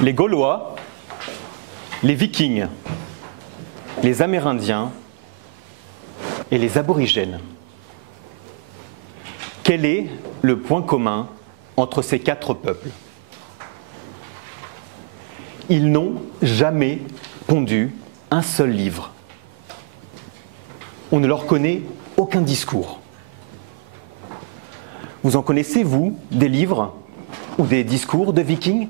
les Gaulois, les Vikings, les Amérindiens et les Aborigènes. Quel est le point commun entre ces quatre peuples? Ils n'ont jamais pondu un seul livre. On ne leur connaît aucun discours. Vous en connaissez, vous, des livres ou des discours de Vikings?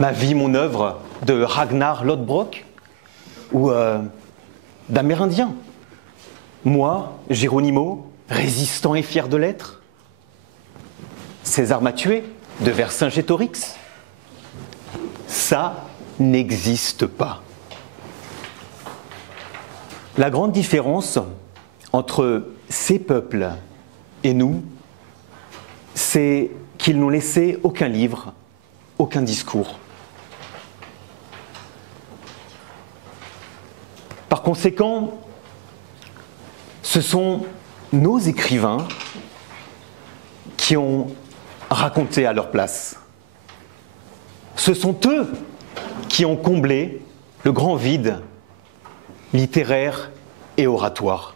Ma vie, mon œuvre de Ragnar Lodbrok ou d'Amérindiens? Moi, Geronimo, résistant et fier de l'être? César Mathuet de Vercingétorix? Ça n'existe pas. La grande différence entre ces peuples et nous, c'est qu'ils n'ont laissé aucun livre, aucun discours. Par conséquent, ce sont nos écrivains qui ont raconté à leur place. Ce sont eux qui ont comblé le grand vide littéraire et oratoire.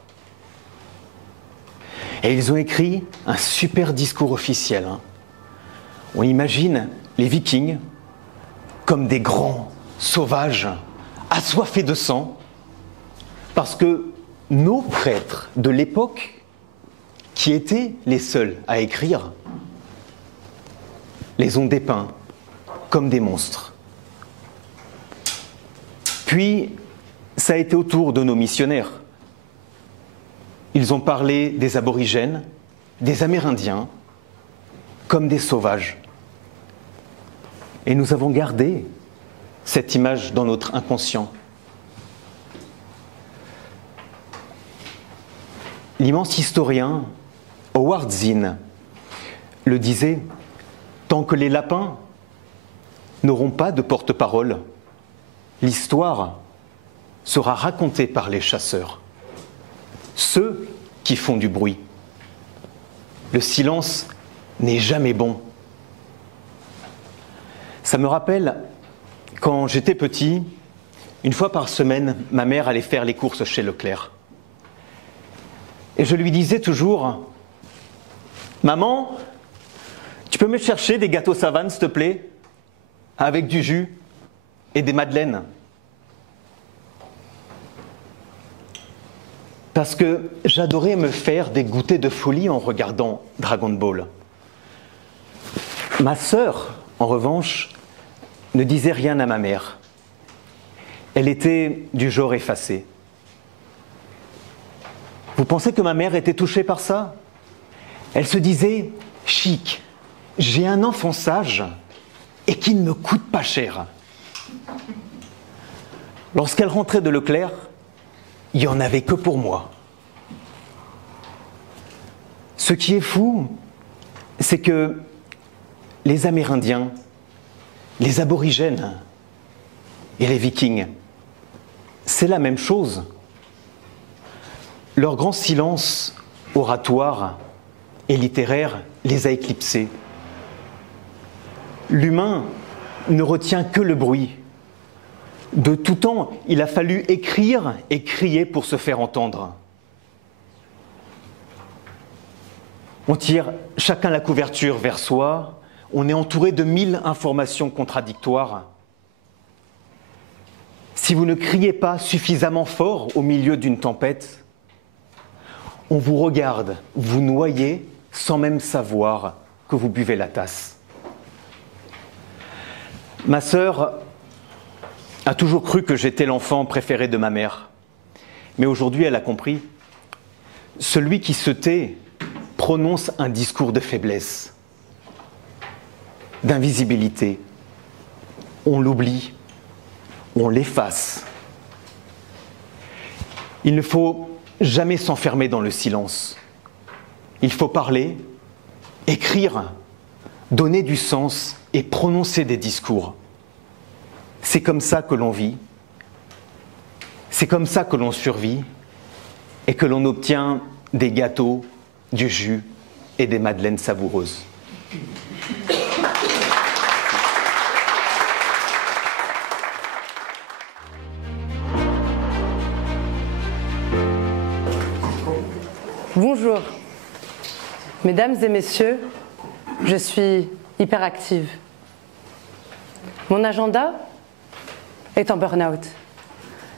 Et ils ont écrit un super discours officiel. On imagine les Vikings comme des grands sauvages assoiffés de sang, parce que nos prêtres de l'époque, qui étaient les seuls à écrire, les ont dépeints comme des monstres. Puis, ça a été au tour de nos missionnaires. Ils ont parlé des aborigènes, des Amérindiens, comme des sauvages. Et nous avons gardé cette image dans notre inconscient. L'immense historien Howard Zinn le disait, tant que les lapins n'auront pas de porte-parole, l'histoire sera racontée par les chasseurs, ceux qui font du bruit. Le silence n'est jamais bon. Ça me rappelle, quand j'étais petit, une fois par semaine, ma mère allait faire les courses chez Leclerc. Et je lui disais toujours, « Maman, tu peux me chercher des gâteaux savanes, s'il te plaît, avec du jus et des madeleines ?» Parce que j'adorais me faire des goûters de folie en regardant Dragon Ball. Ma sœur, en revanche, ne disait rien à ma mère. Elle était du genre effacée. Vous pensez que ma mère était touchée par ça? Elle se disait, chic, j'ai un enfant sage et qui ne me coûte pas cher. Lorsqu'elle rentrait de Leclerc, il n'y en avait que pour moi. Ce qui est fou, c'est que les Amérindiens, les Aborigènes et les Vikings, c'est la même chose. Leur grand silence oratoire et littéraire les a éclipsés. L'humain ne retient que le bruit. De tout temps, il a fallu écrire et crier pour se faire entendre. On tire chacun la couverture vers soi, on est entouré de 1000 informations contradictoires. Si vous ne criez pas suffisamment fort au milieu d'une tempête, on vous regarde, vous noyez sans même savoir que vous buvez la tasse. Ma sœur a toujours cru que j'étais l'enfant préféré de ma mère. Mais aujourd'hui, elle a compris. Celui qui se tait prononce un discours de faiblesse, d'invisibilité. On l'oublie, on l'efface. Il ne faut jamais s'enfermer dans le silence. Il faut parler, écrire, donner du sens et prononcer des discours. C'est comme ça que l'on vit, c'est comme ça que l'on survit et que l'on obtient des gâteaux, du jus et des madeleines savoureuses. Mesdames et messieurs, je suis hyperactive. Mon agenda est en burn-out.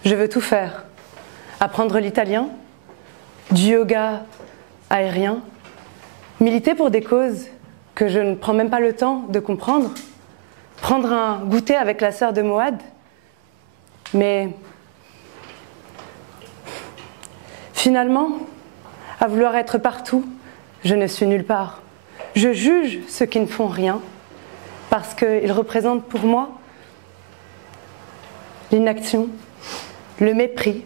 Je veux tout faire. Apprendre l'italien, du yoga aérien, militer pour des causes que je ne prends même pas le temps de comprendre, prendre un goûter avec la sœur de Moad. Mais finalement, à vouloir être partout, je ne suis nulle part. Je juge ceux qui ne font rien parce qu'ils représentent pour moi l'inaction, le mépris.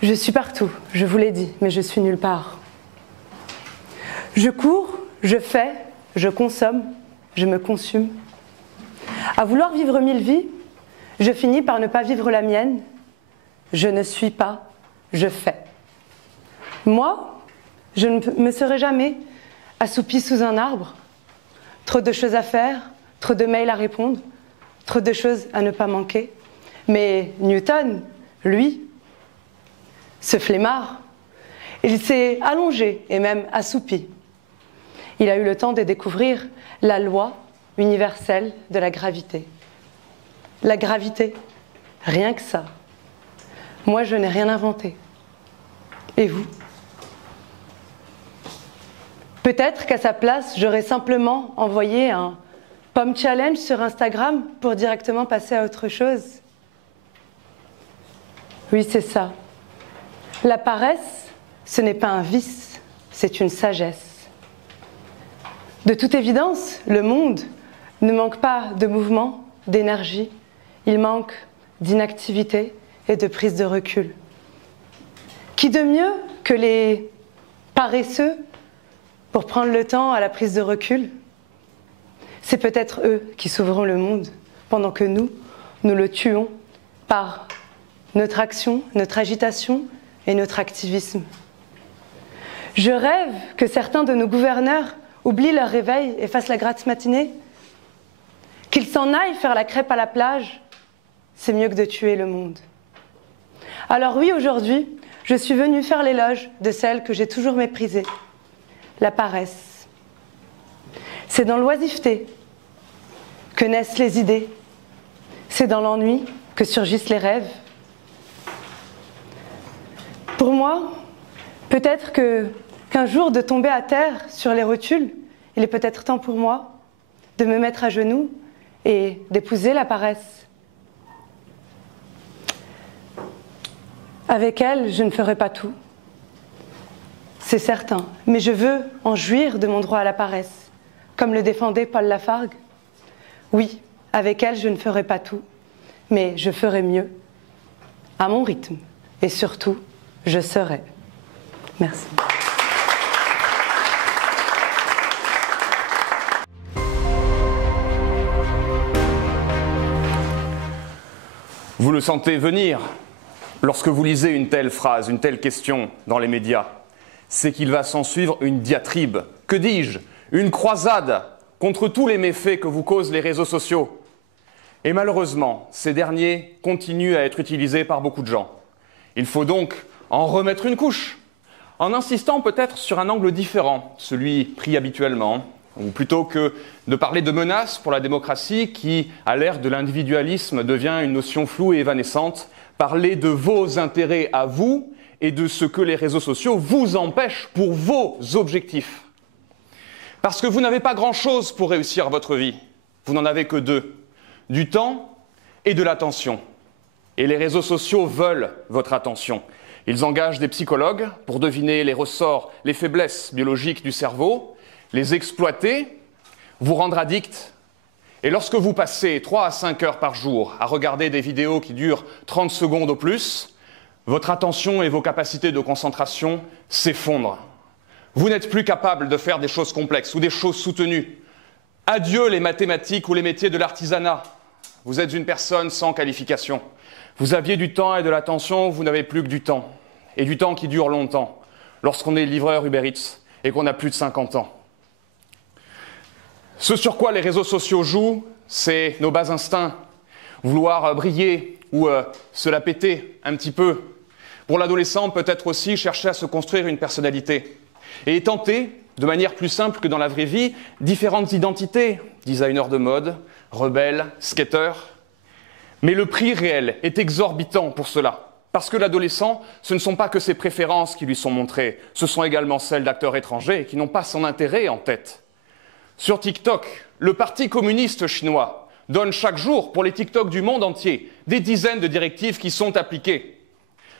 Je suis partout, je vous l'ai dit, mais je suis nulle part. Je cours, je fais, je consomme, je me consume. À vouloir vivre 1000 vies, je finis par ne pas vivre la mienne. Je ne suis pas, je fais. Moi, je ne me serai jamais assoupie sous un arbre. Trop de choses à faire, trop de mails à répondre, trop de choses à ne pas manquer. Mais Newton, lui, ce flemmard, il s'est allongé et même assoupi. Il a eu le temps de découvrir la loi universelle de la gravité. La gravité, rien que ça. Moi, je n'ai rien inventé. Et vous ? Peut-être qu'à sa place, j'aurais simplement envoyé un pomme challenge sur Instagram pour directement passer à autre chose. Oui, c'est ça. La paresse, ce n'est pas un vice, c'est une sagesse. De toute évidence, le monde ne manque pas de mouvement, d'énergie. Il manque d'inactivité et de prise de recul. Qui de mieux que les paresseux pour prendre le temps à la prise de recul? C'est peut-être eux qui sauveront le monde, pendant que nous le tuons par notre action, notre agitation et notre activisme. Je rêve que certains de nos gouverneurs oublient leur réveil et fassent la grasse matinée, qu'ils s'en aillent faire la crêpe à la plage. C'est mieux que de tuer le monde. Alors oui, aujourd'hui, je suis venue faire l'éloge de celle que j'ai toujours méprisée, la paresse. C'est dans l'oisiveté que naissent les idées. C'est dans l'ennui que surgissent les rêves. Pour moi, peut-être qu'un jour de tomber à terre sur les rotules, il est peut-être temps pour moi de me mettre à genoux et d'épouser la paresse. Avec elle, je ne ferai pas tout, c'est certain, mais je veux en jouir de mon droit à la paresse, comme le défendait Paul Lafargue. Oui, avec elle, je ne ferai pas tout, mais je ferai mieux, à mon rythme, et surtout, je serai. Merci. Vous le sentez venir lorsque vous lisez une telle phrase, une telle question dans les médias. C'est qu'il va s'en suivre une diatribe, que dis-je, une croisade contre tous les méfaits que vous causent les réseaux sociaux. Et malheureusement, ces derniers continuent à être utilisés par beaucoup de gens. Il faut donc en remettre une couche, en insistant peut-être sur un angle différent, celui pris habituellement, ou plutôt que de parler de menaces pour la démocratie qui, à l'ère de l'individualisme, devient une notion floue et évanescente, parler de vos intérêts à vous et de ce que les réseaux sociaux vous empêchent pour vos objectifs. Parce que vous n'avez pas grand-chose pour réussir votre vie. Vous n'en avez que deux, du temps et de l'attention. Et les réseaux sociaux veulent votre attention. Ils engagent des psychologues pour deviner les ressorts, les faiblesses biologiques du cerveau, les exploiter, vous rendre addict. Et lorsque vous passez 3 à 5 heures par jour à regarder des vidéos qui durent 30 secondes au plus, votre attention et vos capacités de concentration s'effondrent. Vous n'êtes plus capable de faire des choses complexes ou des choses soutenues. Adieu les mathématiques ou les métiers de l'artisanat. Vous êtes une personne sans qualification. Vous aviez du temps et de l'attention, vous n'avez plus que du temps. Et du temps qui dure longtemps, lorsqu'on est livreur Uber Eats et qu'on a plus de 50 ans. Ce sur quoi les réseaux sociaux jouent, c'est nos bas instincts. Vouloir briller ou se la péter un petit peu Pour l'adolescent, peut-être aussi chercher à se construire une personnalité et tenter, de manière plus simple que dans la vraie vie, différentes identités, designer de mode, rebelle, skater. Mais le prix réel est exorbitant pour cela. Parce que l'adolescent, ce ne sont pas que ses préférences qui lui sont montrées, ce sont également celles d'acteurs étrangers qui n'ont pas son intérêt en tête. Sur TikTok, le Parti communiste chinois donne chaque jour, pour les TikTok du monde entier, des dizaines de directives qui sont appliquées.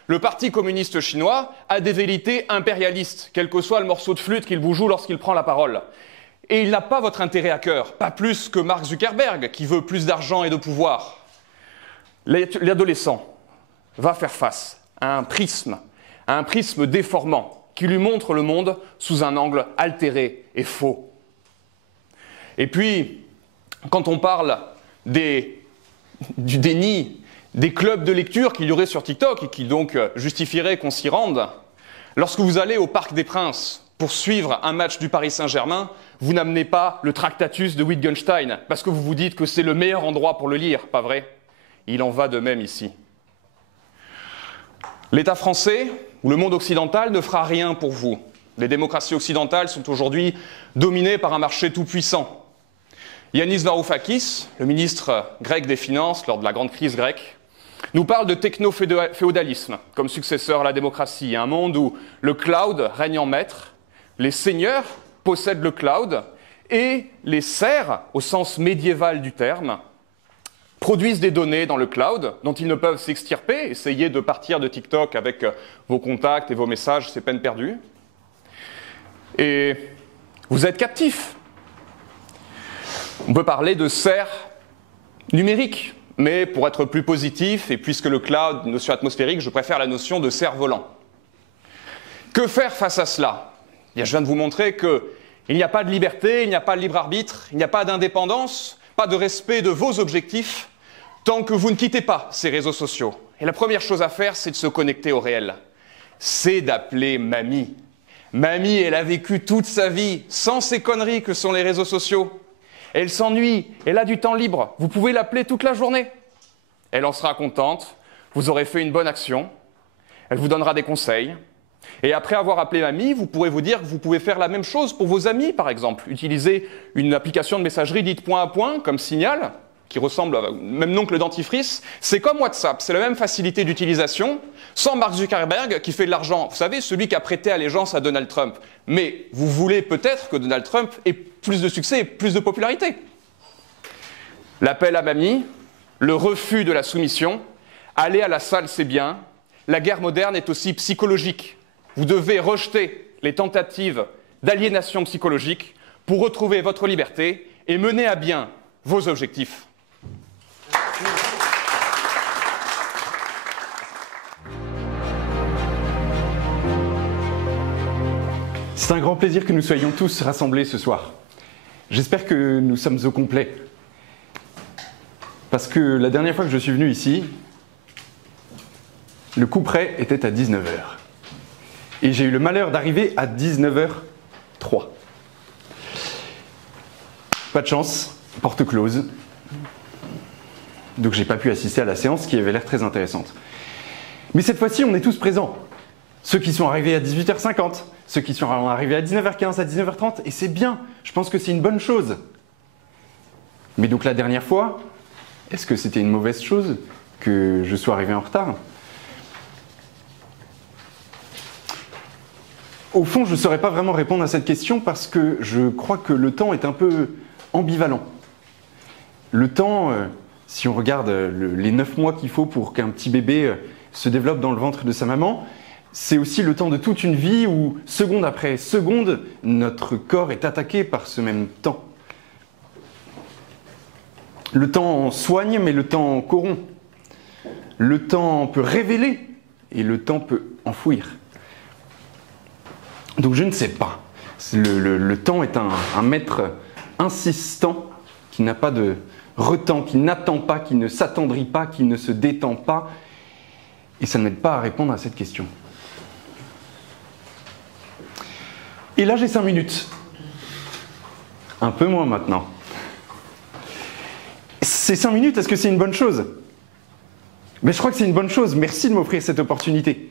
Le Parti communiste chinois a des velléités impérialistes, quel que soit le morceau de flûte qu'il vous joue lorsqu'il prend la parole. Et il n'a pas votre intérêt à cœur, pas plus que Mark Zuckerberg, qui veut plus d'argent et de pouvoir. L'adolescent va faire face à un prisme déformant, qui lui montre le monde sous un angle altéré et faux. Et puis, quand on parle du déni des clubs de lecture qu'il y aurait sur TikTok et qui donc justifieraient qu'on s'y rende, lorsque vous allez au Parc des Princes pour suivre un match du Paris Saint-Germain, vous n'amenez pas le Tractatus de Wittgenstein parce que vous vous dites que c'est le meilleur endroit pour le lire, pas vrai? Il en va de même ici. L'État français ou le monde occidental ne fera rien pour vous. Les démocraties occidentales sont aujourd'hui dominées par un marché tout-puissant. Yanis Varoufakis, le ministre grec des Finances lors de la grande crise grecque, nous parle de techno-féodalisme comme successeur à la démocratie, un monde où le cloud règne en maître, les seigneurs possèdent le cloud et les serfs, au sens médiéval du terme, produisent des données dans le cloud dont ils ne peuvent s'extirper. Essayez de partir de TikTok avec vos contacts et vos messages, c'est peine perdue. Et vous êtes captifs. On peut parler de serfs numériques, mais pour être plus positif, et puisque le cloud, notion atmosphérique, je préfère la notion de cerf-volant. Que faire face à cela? Bien, je viens de vous montrer qu'il n'y a pas de liberté, il n'y a pas de libre arbitre, il n'y a pas d'indépendance, pas de respect de vos objectifs, tant que vous ne quittez pas ces réseaux sociaux. Et la première chose à faire, c'est de se connecter au réel. C'est d'appeler mamie. Mamie, elle a vécu toute sa vie sans ces conneries que sont les réseaux sociaux. Elle s'ennuie, elle a du temps libre. Vous pouvez l'appeler toute la journée. Elle en sera contente, vous aurez fait une bonne action, elle vous donnera des conseils. Et après avoir appelé mamie, vous pourrez vous dire que vous pouvez faire la même chose pour vos amis, par exemple. Utiliser une application de messagerie dite point à point, comme Signal, qui ressemble au même nom que le dentifrice. C'est comme WhatsApp, c'est la même facilité d'utilisation, sans Mark Zuckerberg qui fait de l'argent. Vous savez, celui qui a prêté allégeance à Donald Trump. Mais vous voulez peut-être que Donald Trump ait plus de succès et plus de popularité. L'appel à mamie, le refus de la soumission, aller à la salle c'est bien, la guerre moderne est aussi psychologique. Vous devez rejeter les tentatives d'aliénation psychologique pour retrouver votre liberté et mener à bien vos objectifs. C'est un grand plaisir que nous soyons tous rassemblés ce soir. J'espère que nous sommes au complet. Parce que la dernière fois que je suis venu ici, le coup près était à 19h. Et j'ai eu le malheur d'arriver à 19h03. Pas de chance, porte close. Donc j'ai pas pu assister à la séance qui avait l'air très intéressante. Mais cette fois-ci, on est tous présents. Ceux qui sont arrivés à 18h50, ceux qui sont arrivés à 19h15, à 19h30, et c'est bien, je pense que c'est une bonne chose. Mais donc la dernière fois, est-ce que c'était une mauvaise chose que je sois arrivé en retard? Au fond, je ne saurais pas vraiment répondre à cette question parce que je crois que le temps est un peu ambivalent. Le temps, si on regarde les 9 mois qu'il faut pour qu'un petit bébé se développe dans le ventre de sa maman, c'est aussi le temps de toute une vie où, seconde après seconde, notre corps est attaqué par ce même temps. Le temps soigne, mais le temps corrompt. Le temps peut révéler et le temps peut enfouir. Donc je ne sais pas. Le temps est un maître insistant qui n'a pas de retenue, qui n'attend pas, qui ne s'attendrit pas, qui ne se détend pas. Et ça ne m'aide pas à répondre à cette question. Et là, j'ai 5 minutes. Un peu moins maintenant. Ces 5 minutes, est-ce que c'est une bonne chose? Mais je crois que c'est une bonne chose. Merci de m'offrir cette opportunité.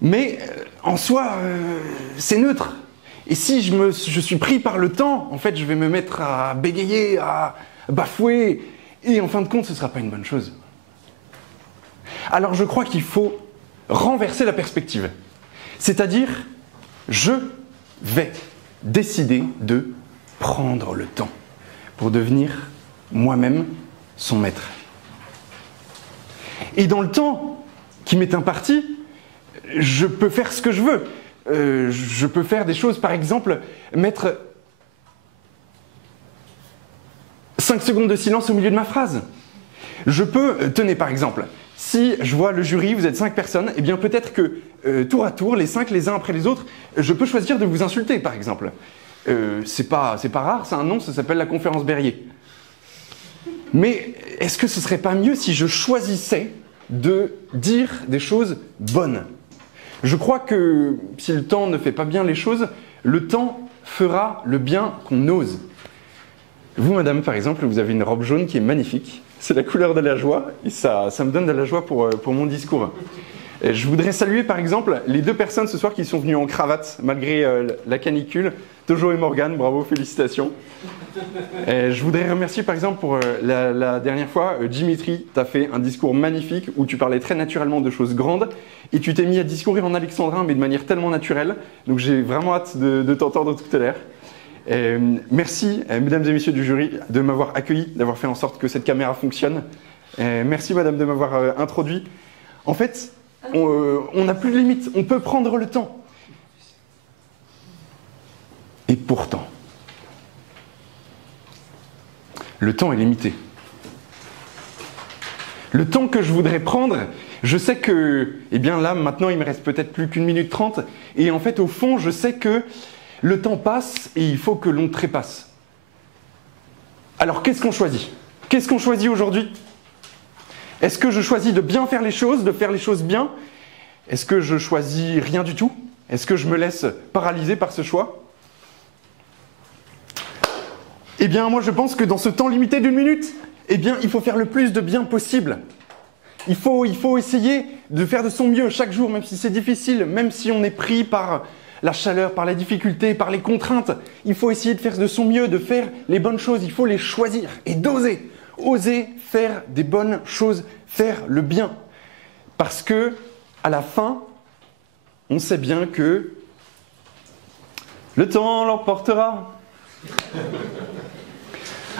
Mais en soi, c'est neutre. Et si je suis pris par le temps, en fait, je vais me mettre à bégayer, à bafouer, et en fin de compte, ce ne sera pas une bonne chose. Alors je crois qu'il faut renverser la perspective. C'est-à-dire, je vais décider de prendre le temps pour devenir moi-même son maître. Et dans le temps qui m'est imparti, je peux faire ce que je veux. Je peux faire des choses, par exemple, mettre 5 secondes de silence au milieu de ma phrase. Je peux, tenez par exemple, si je vois le jury, vous êtes 5 personnes, eh bien peut-être que tour à tour, les 5 les uns après les autres, je peux choisir de vous insulter par exemple. C'est pas rare, c'est un nom, ça s'appelle la conférence Berrier. Mais est-ce que ce serait pas mieux si je choisissais de dire des choses bonnes? Je crois que si le temps ne fait pas bien les choses, le temps fera le bien qu'on ose. Vous, madame, par exemple, vous avez une robe jaune qui est magnifique. C'est la couleur de la joie et ça me donne de la joie pour mon discours. Et je voudrais saluer, par exemple, les 2 personnes ce soir qui sont venues en cravate malgré la canicule. Tojo et Morgane, bravo, félicitations. Et je voudrais remercier, par exemple, pour la dernière fois, Dimitri, tu as fait un discours magnifique où tu parlais très naturellement de choses grandes et tu t'es mis à discourir en alexandrin, mais de manière tellement naturelle. Donc j'ai vraiment hâte de t'entendre tout à l'heure. Merci, mesdames et messieurs du jury, de m'avoir accueilli, d'avoir fait en sorte que cette caméra fonctionne. Merci, madame, de m'avoir introduit. En fait, on n'a plus de limite, on peut prendre le temps. Et pourtant, le temps est limité. Le temps que je voudrais prendre, je sais que, eh bien là, maintenant, il me reste peut-être plus qu'1 minute 30. Et en fait, au fond, je sais que le temps passe et il faut que l'on trépasse. Alors, qu'est-ce qu'on choisit? Qu'est-ce qu'on choisit aujourd'hui? Est-ce que je choisis de bien faire les choses, de faire les choses bien? Est-ce que je choisis rien du tout? Est-ce que je me laisse paralyser par ce choix? Eh bien, moi, je pense que dans ce temps limité d'1 minute, eh bien, il faut faire le plus de bien possible. Il faut essayer de faire de son mieux chaque jour, même si c'est difficile, même si on est pris par la chaleur, par la difficulté, par les contraintes. Il faut essayer de faire de son mieux, de faire les bonnes choses. Il faut les choisir et d'oser. Oser faire des bonnes choses, faire le bien. Parce que, à la fin, on sait bien que le temps l'emportera.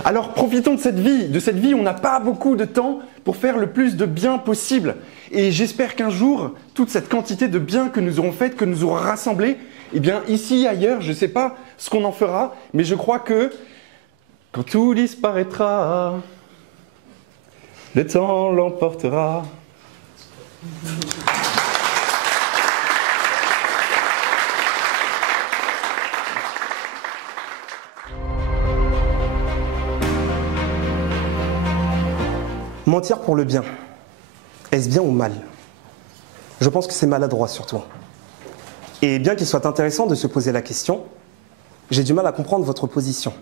Alors profitons de cette vie. De cette vie, on n'a pas beaucoup de temps pour faire le plus de bien possible. Et j'espère qu'un jour, toute cette quantité de bien que nous aurons fait, que nous aurons rassemblé, eh bien ici, ailleurs, je ne sais pas ce qu'on en fera, mais je crois que quand tout disparaîtra, le temps l'emportera. Mentir pour le bien, est-ce bien ou mal? Je pense que c'est maladroit surtout. Et bien qu'il soit intéressant de se poser la question, j'ai du mal à comprendre votre position.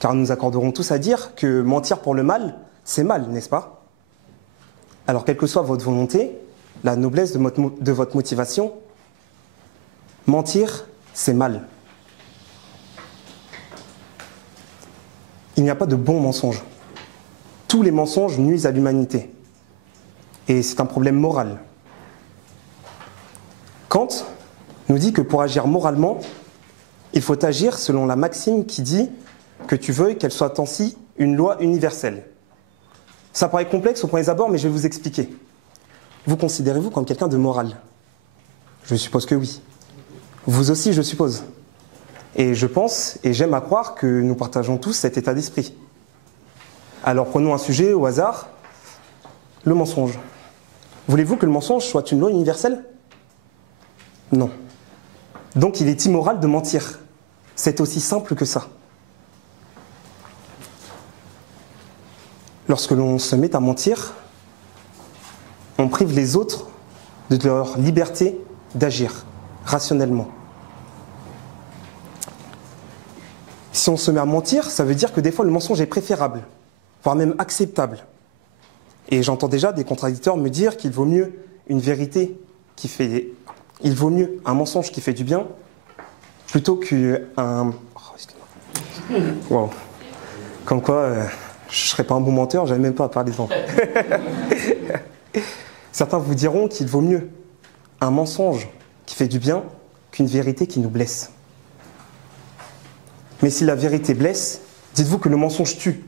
Car nous accorderons tous à dire que mentir pour le mal, c'est mal, n'est-ce pas? Alors quelle que soit votre volonté, la noblesse de votre motivation, mentir, c'est mal. Il n'y a pas de bon mensonge. Tous les mensonges nuisent à l'humanité. Et c'est un problème moral. Kant nous dit que pour agir moralement, il faut agir selon la maxime qui dit que tu veuilles qu'elle soit ainsi une loi universelle. Ça paraît complexe au premier abord, mais je vais vous expliquer. Vous considérez-vous comme quelqu'un de moral? Je suppose que oui. Vous aussi, je suppose. Et je pense, et j'aime à croire que nous partageons tous cet état d'esprit. Alors prenons un sujet au hasard, le mensonge. Voulez-vous que le mensonge soit une loi universelle? Non. Donc il est immoral de mentir. C'est aussi simple que ça. Lorsque l'on se met à mentir, on prive les autres de leur liberté d'agir rationnellement. Si on se met à mentir, ça veut dire que des fois le mensonge est préférable, voire même acceptable. Et j'entends déjà des contradicteurs me dire qu'il vaut mieux une vérité qui fait Il vaut mieux un mensonge qui fait du bien plutôt qu'un... Oh, excuse-moi. Wow. Comme quoi, je ne serais pas un bon menteur, j'avais même pas à parler devant. Certains vous diront qu'il vaut mieux un mensonge qui fait du bien qu'une vérité qui nous blesse. Mais si la vérité blesse, dites-vous que le mensonge tue.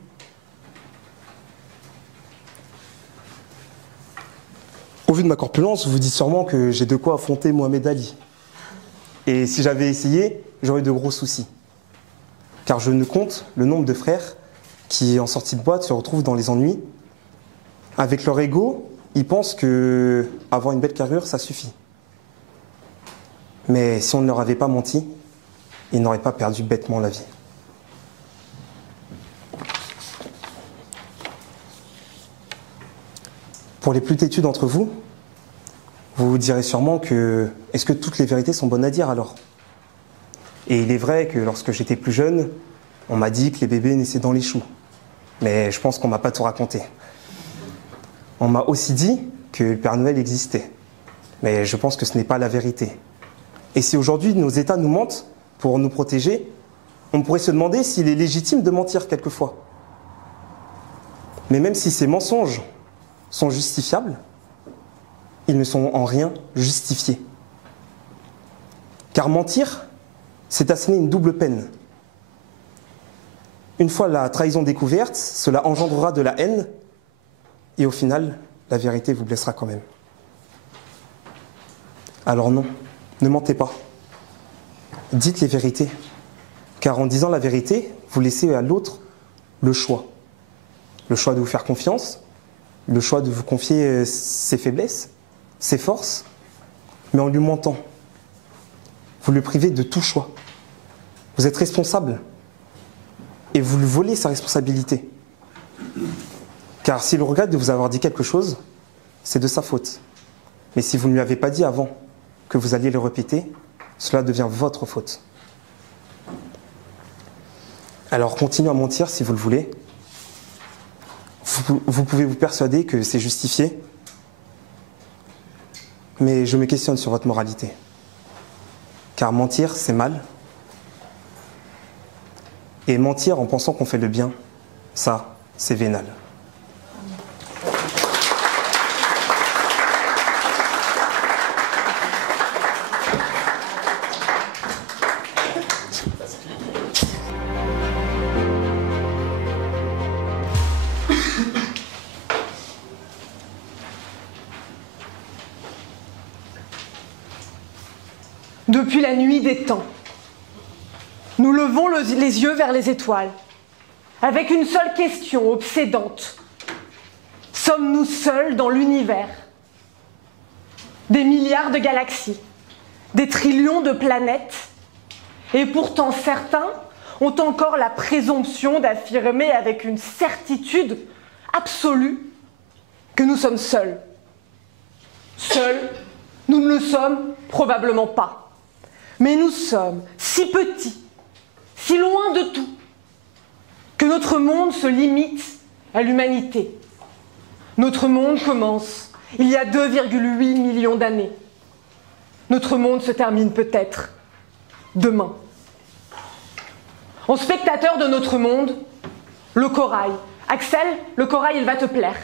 Au vu de ma corpulence, vous vous dites sûrement que j'ai de quoi affronter Mohamed Ali. Et si j'avais essayé, j'aurais eu de gros soucis. Car je ne compte le nombre de frères qui, en sortie de boîte, se retrouvent dans les ennuis. Avec leur ego, ils pensent que avoir une belle carrure, ça suffit. Mais si on ne leur avait pas menti, ils n'auraient pas perdu bêtement la vie. Pour les plus têtus d'entre vous, vous vous direz sûrement que est-ce que toutes les vérités sont bonnes à dire alors? Et il est vrai que lorsque j'étais plus jeune, on m'a dit que les bébés naissaient dans les choux. Mais je pense qu'on m'a pas tout raconté. On m'a aussi dit que le Père Noël existait. Mais je pense que ce n'est pas la vérité. Et si aujourd'hui nos États nous mentent pour nous protéger, on pourrait se demander s'il est légitime de mentir quelquefois. Mais même si ces mensonges sont justifiables, ils ne sont en rien justifiés. Car mentir, c'est asséner une double peine. Une fois la trahison découverte, cela engendrera de la haine, et au final, la vérité vous blessera quand même. Alors non, ne mentez pas. Dites les vérités. Car en disant la vérité, vous laissez à l'autre le choix. Le choix de vous faire confiance, le choix de vous confier ses faiblesses, ses forces, mais en lui mentant. Vous le privez de tout choix. Vous êtes responsable et vous lui volez sa responsabilité. Car s'il regrette de vous avoir dit quelque chose, c'est de sa faute. Mais si vous ne lui avez pas dit avant que vous alliez le répéter, cela devient votre faute. Alors continuez à mentir si vous le voulez. Vous pouvez vous persuader que c'est justifié, mais je me questionne sur votre moralité. Car mentir, c'est mal. Et mentir en pensant qu'on fait le bien, ça, c'est vénal. Depuis la nuit des temps, nous levons les yeux vers les étoiles, avec une seule question obsédante. Sommes-nous seuls dans l'univers? Des milliards de galaxies, des trillions de planètes, et pourtant certains ont encore la présomption d'affirmer avec une certitude absolue que nous sommes seuls. Seuls, nous ne le sommes probablement pas. Mais nous sommes si petits, si loin de tout, que notre monde se limite à l'humanité. Notre monde commence il y a 2,8 millions d'années. Notre monde se termine peut-être demain. En spectateur de notre monde, le corail. Axel, le corail, il va te plaire.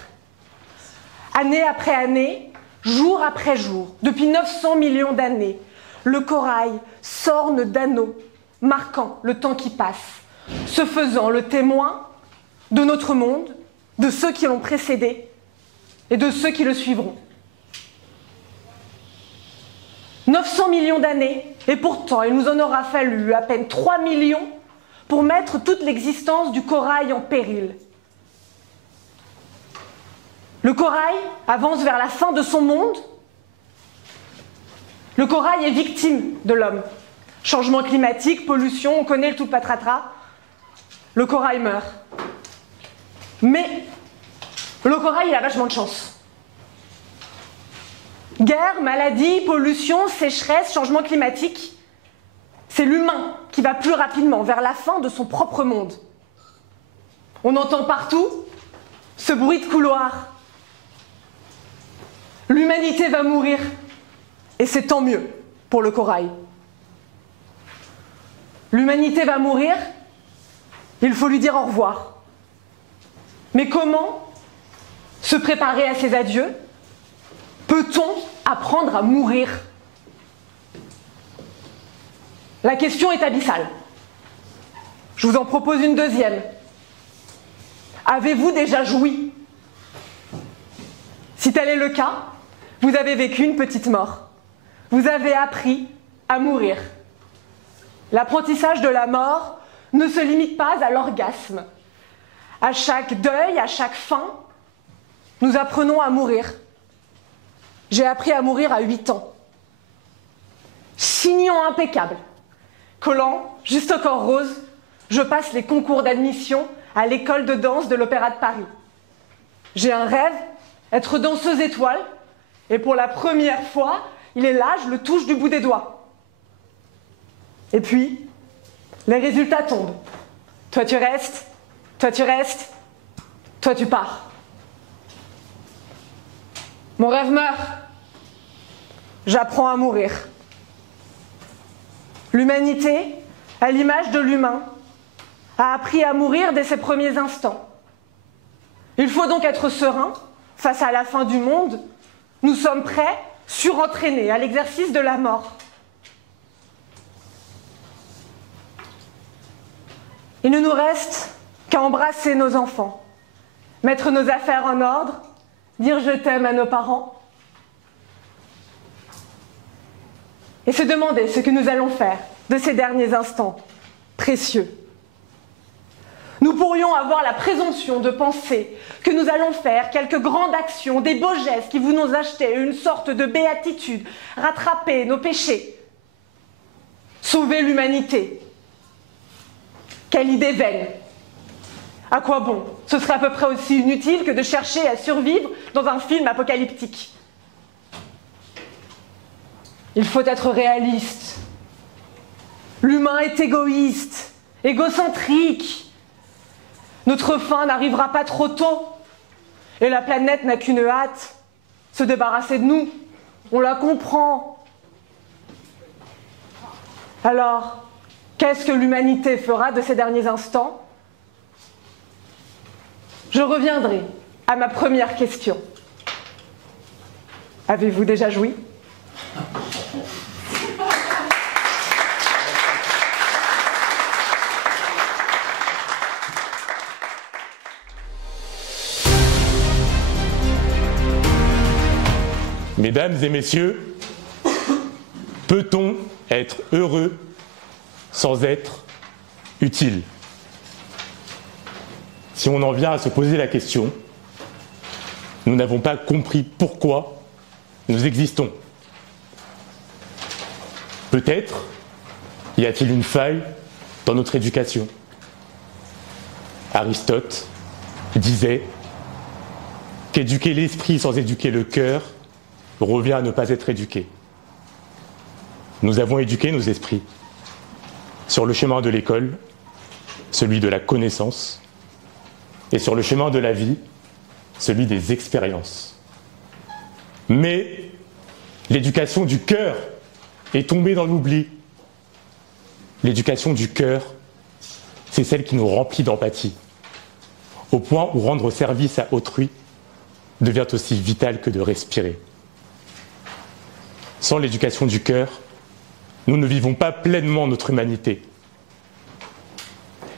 Année après année, jour après jour, depuis 900 millions d'années, le corail s'orne d'anneaux, marquant le temps qui passe, se faisant le témoin de notre monde, de ceux qui l'ont précédé et de ceux qui le suivront. 900 millions d'années, et pourtant il nous en aura fallu à peine 3 millions pour mettre toute l'existence du corail en péril. Le corail avance vers la fin de son monde. Le corail est victime de l'homme. Changement climatique, pollution, on connaît le tout patratra. Le corail meurt. Mais le corail, il a vachement de chance. Guerre, maladie, pollution, sécheresse, changement climatique. C'est l'humain qui va plus rapidement vers la fin de son propre monde. On entend partout ce bruit de couloir. L'humanité va mourir. Et c'est tant mieux pour le corail. L'humanité va mourir, il faut lui dire au revoir. Mais comment se préparer à ces adieux? Peut-on apprendre à mourir? La question est abyssale. Je vous en propose une deuxième. Avez-vous déjà joui? Si tel est le cas, vous avez vécu une petite mort. Vous avez appris à mourir. L'apprentissage de la mort ne se limite pas à l'orgasme. À chaque deuil, à chaque fin, nous apprenons à mourir. J'ai appris à mourir à 8 ans. Chignon impeccable, collant, juste au corps rose, je passe les concours d'admission à l'école de danse de l'Opéra de Paris. J'ai un rêve, être danseuse étoile, et pour la première fois, il est là, je le touche du bout des doigts. Et puis, les résultats tombent. Toi tu restes, toi tu restes, toi tu pars. Mon rêve meurt. J'apprends à mourir. L'humanité, à l'image de l'humain, a appris à mourir dès ses premiers instants. Il faut donc être serein face à la fin du monde. Nous sommes prêts, surentraînés à l'exercice de la mort. Il ne nous reste qu'à embrasser nos enfants, mettre nos affaires en ordre, dire je t'aime à nos parents et se demander ce que nous allons faire de ces derniers instants précieux. Nous pourrions avoir la présomption de penser que nous allons faire quelques grandes actions, des beaux gestes qui vont nous acheter une sorte de béatitude, rattraper nos péchés, sauver l'humanité. Quelle idée vaine! À quoi bon? Ce serait à peu près aussi inutile que de chercher à survivre dans un film apocalyptique. Il faut être réaliste. L'humain est égoïste, égocentrique. Notre fin n'arrivera pas trop tôt. Et la planète n'a qu'une hâte, se débarrasser de nous. On la comprend. Alors, qu'est-ce que l'humanité fera de ces derniers instants? Je reviendrai à ma première question. Avez-vous déjà joui? Mesdames et messieurs, peut-on être heureux sans être utile? Si on en vient à se poser la question, nous n'avons pas compris pourquoi nous existons. Peut-être y a-t-il une faille dans notre éducation. Aristote disait qu'éduquer l'esprit sans éduquer le cœur revient à ne pas être éduqué. Nous avons éduqué nos esprits sur le chemin de l'école, celui de la connaissance, et sur le chemin de la vie, celui des expériences. Mais l'éducation du cœur est tombée dans l'oubli. L'éducation du cœur, c'est celle qui nous remplit d'empathie, au point où rendre service à autrui devient aussi vital que de respirer. Sans l'éducation du cœur, nous ne vivons pas pleinement notre humanité.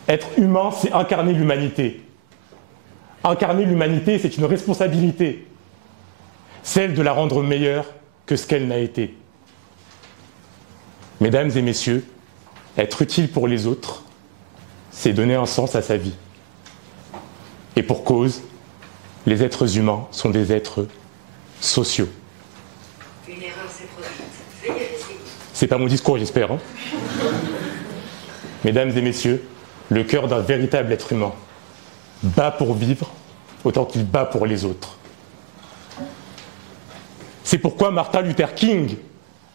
Être humain, c'est incarner l'humanité. Incarner l'humanité, c'est une responsabilité, celle de la rendre meilleure que ce qu'elle n'a été. Mesdames et messieurs, être utile pour les autres, c'est donner un sens à sa vie. Et pour cause, les êtres humains sont des êtres sociaux. Une erreur s'est produite. Veuillez rester. C'est pas mon discours, j'espère. Hein. Mesdames et messieurs, le cœur d'un véritable être humain bat pour vivre autant qu'il bat pour les autres. C'est pourquoi Martin Luther King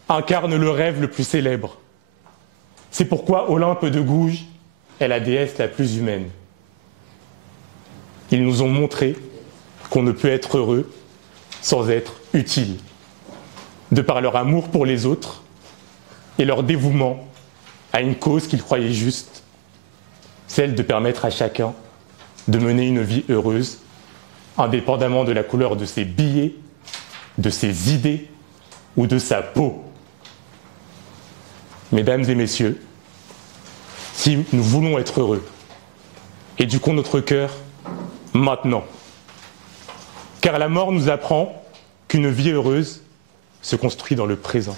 incarne le rêve le plus célèbre. C'est pourquoi Olympe de Gouges est la déesse la plus humaine. Ils nous ont montré qu'on ne peut être heureux sans être utile. de par leur amour pour les autres et leur dévouement à une cause qu'ils croyaient juste, celle de permettre à chacun de mener une vie heureuse, indépendamment de la couleur de ses billets, de ses idées ou de sa peau. Mesdames et messieurs, si nous voulons être heureux, éduquons notre cœur maintenant. Car la mort nous apprend qu'une vie heureuse se construit dans le présent.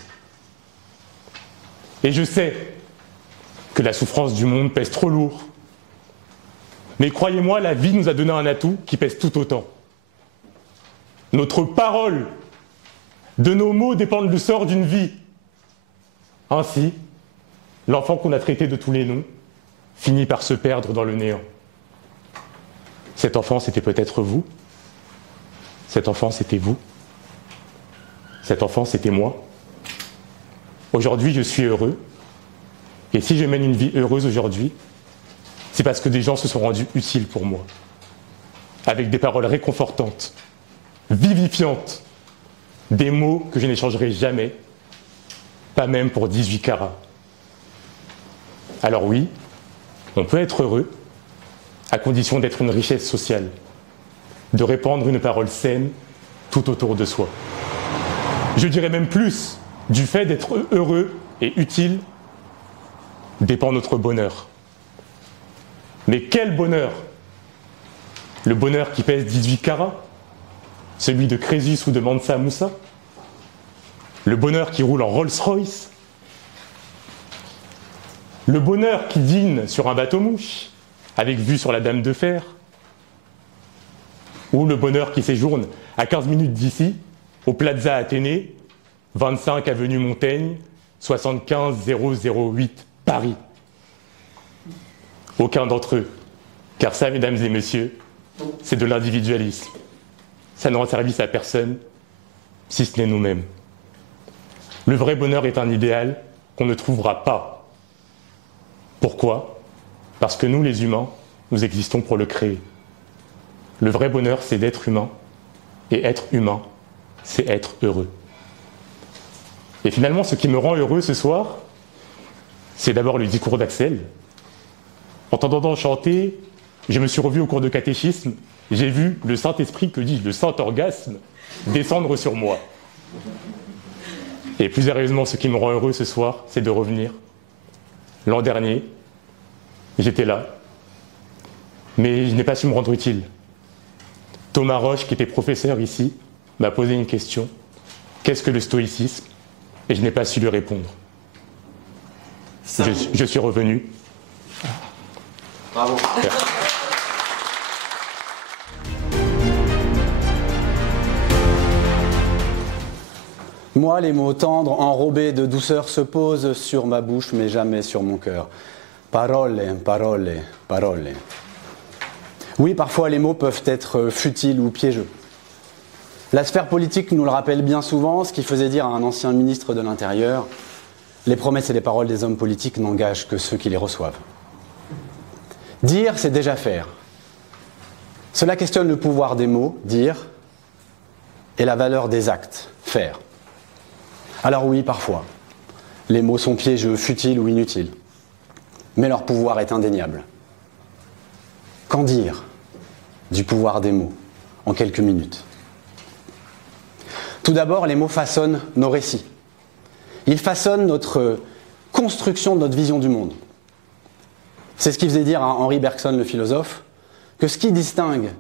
Et je sais que la souffrance du monde pèse trop lourd. Mais croyez-moi, la vie nous a donné un atout qui pèse tout autant. Notre parole, de nos mots dépendent du sort d'une vie. Ainsi, l'enfant qu'on a traité de tous les noms finit par se perdre dans le néant. Cet enfant, c'était peut-être vous. Cet enfant, c'était vous. Cet enfant, c'était moi. Aujourd'hui, je suis heureux. Et si je mène une vie heureuse aujourd'hui, c'est parce que des gens se sont rendus utiles pour moi. Avec des paroles réconfortantes, vivifiantes, des mots que je n'échangerai jamais, pas même pour 18 carats. Alors oui, on peut être heureux, à condition d'être une richesse sociale, de répandre une parole saine tout autour de soi. Je dirais même plus, du fait d'être heureux et utile, dépend notre bonheur. Mais quel bonheur! Le bonheur qui pèse 18 carats? Celui de Crésus ou de Mansa Moussa? Le bonheur qui roule en Rolls-Royce? Le bonheur qui dîne sur un bateau-mouche, avec vue sur la Dame de Fer? Ou le bonheur qui séjourne à 15 minutes d'ici, au Plaza Athénée, 25 avenue Montaigne, 75 008 Paris? Aucun d'entre eux. Car ça, mesdames et messieurs, c'est de l'individualisme. Ça ne rend service à personne, si ce n'est nous-mêmes. Le vrai bonheur est un idéal qu'on ne trouvera pas. Pourquoi? Parce que nous, les humains, nous existons pour le créer. Le vrai bonheur, c'est d'être humain. Et être humain, c'est être heureux. Et finalement, ce qui me rend heureux ce soir, c'est d'abord le discours d'Axel. En t'entendant chanter, je me suis revu au cours de catéchisme, j'ai vu le Saint-Esprit, que dis-je, le Saint-Orgasme, descendre sur moi. Et plus sérieusement, ce qui me rend heureux ce soir, c'est de revenir. L'an dernier, j'étais là, mais je n'ai pas su me rendre utile. Thomas Roche, qui était professeur ici, m'a posé une question. Qu'est-ce que le stoïcisme? Et je n'ai pas su lui répondre. Je suis revenu. Bravo. Moi, les mots tendres, enrobés de douceur, se posent sur ma bouche, mais jamais sur mon cœur. Parole, parole, parole. Oui, parfois les mots peuvent être futiles ou piégeux. La sphère politique nous le rappelle bien souvent, ce qui faisait dire à un ancien ministre de l'Intérieur, les promesses et les paroles des hommes politiques n'engagent que ceux qui les reçoivent. Dire, c'est déjà faire. Cela questionne le pouvoir des mots, dire, et la valeur des actes, faire. Alors oui, parfois, les mots sont piégeux, futiles ou inutiles. Mais leur pouvoir est indéniable. Qu'en dire du pouvoir des mots en quelques minutes? Tout d'abord, les mots façonnent nos récits. Ils façonnent notre construction de notre vision du monde. C'est ce qui faisait dire à Henri Bergson, le philosophe, que ce qui distingue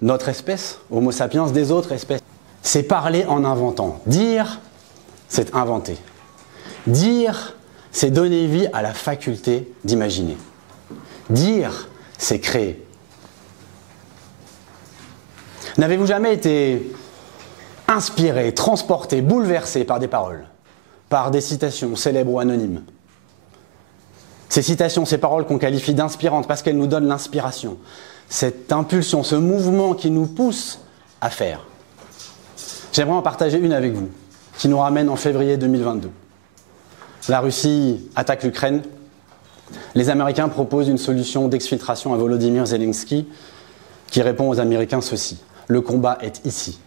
notre espèce, Homo sapiens, des autres espèces, c'est parler en inventant. Dire, c'est inventer. Dire, c'est donner vie à la faculté d'imaginer. Dire, c'est créer. N'avez-vous jamais été inspiré, transporté, bouleversé par des paroles, par des citations célèbres ou anonymes? Ces citations, ces paroles qu'on qualifie d'inspirantes parce qu'elles nous donnent l'inspiration, cette impulsion, ce mouvement qui nous pousse à faire. J'aimerais en partager une avec vous, qui nous ramène en février 2022. La Russie attaque l'Ukraine. Les Américains proposent une solution d'exfiltration à Volodymyr Zelensky qui répond aux Américains ceci: le combat est ici.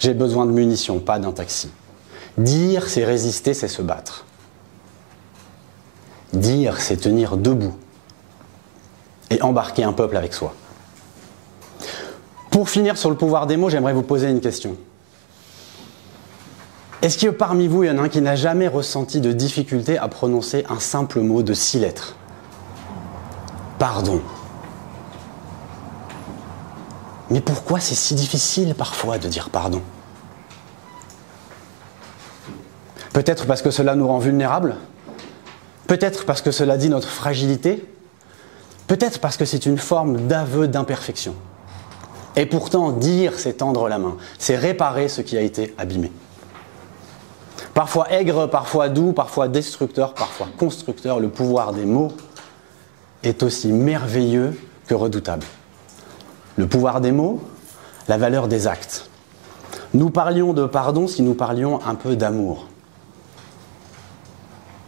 J'ai besoin de munitions, pas d'un taxi. Dire, c'est résister, c'est se battre. Dire, c'est tenir debout et embarquer un peuple avec soi. Pour finir sur le pouvoir des mots, j'aimerais vous poser une question. Est-ce que parmi vous, il y en a un qui n'a jamais ressenti de difficulté à prononcer un simple mot de 6 lettres? Pardon. Mais pourquoi c'est si difficile parfois de dire pardon? Peut-être parce que cela nous rend vulnérables? Peut-être parce que cela dit notre fragilité? Peut-être parce que c'est une forme d'aveu d'imperfection. Et pourtant, dire, c'est tendre la main, c'est réparer ce qui a été abîmé. Parfois aigre, parfois doux, parfois destructeur, parfois constructeur, le pouvoir des mots est aussi merveilleux que redoutable. Le pouvoir des mots, la valeur des actes. Nous parlions de pardon si nous parlions un peu d'amour.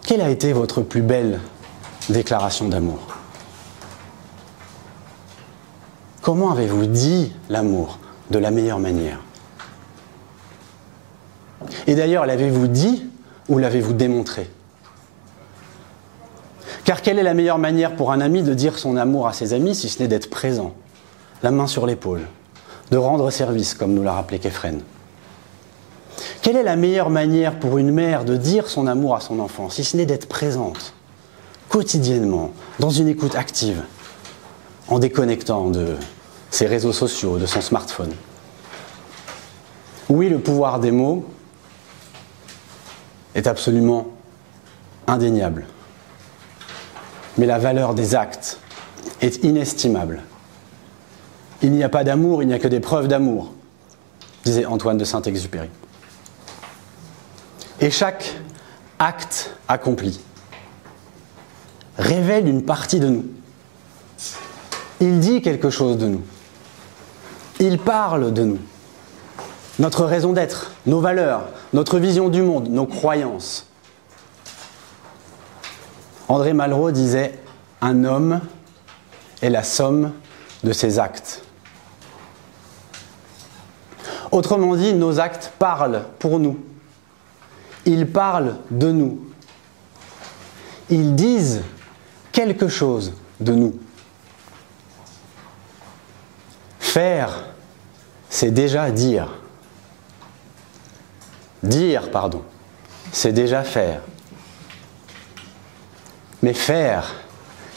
Quelle a été votre plus belle déclaration d'amour? Comment avez-vous dit l'amour de la meilleure manière? Et d'ailleurs, l'avez-vous dit ou l'avez-vous démontré? Car quelle est la meilleure manière pour un ami de dire son amour à ses amis si ce n'est d'être présent, la main sur l'épaule, de rendre service, comme nous l'a rappelé Képhren? Quelle est la meilleure manière pour une mère de dire son amour à son enfant si ce n'est d'être présente, quotidiennement, dans une écoute active, en déconnectant de ses réseaux sociaux, de son smartphone? Oui, le pouvoir des mots est absolument indéniable. Mais la valeur des actes est inestimable. Il n'y a pas d'amour, il n'y a que des preuves d'amour, disait Antoine de Saint-Exupéry. Et chaque acte accompli révèle une partie de nous. Il dit quelque chose de nous. Il parle de nous. Notre raison d'être, nos valeurs, notre vision du monde, nos croyances. André Malraux disait « Un homme est la somme de ses actes ». Autrement dit, nos actes parlent pour nous. Ils parlent de nous. Ils disent quelque chose de nous. Faire, c'est déjà dire. Dire, pardon, c'est déjà faire. Mais faire,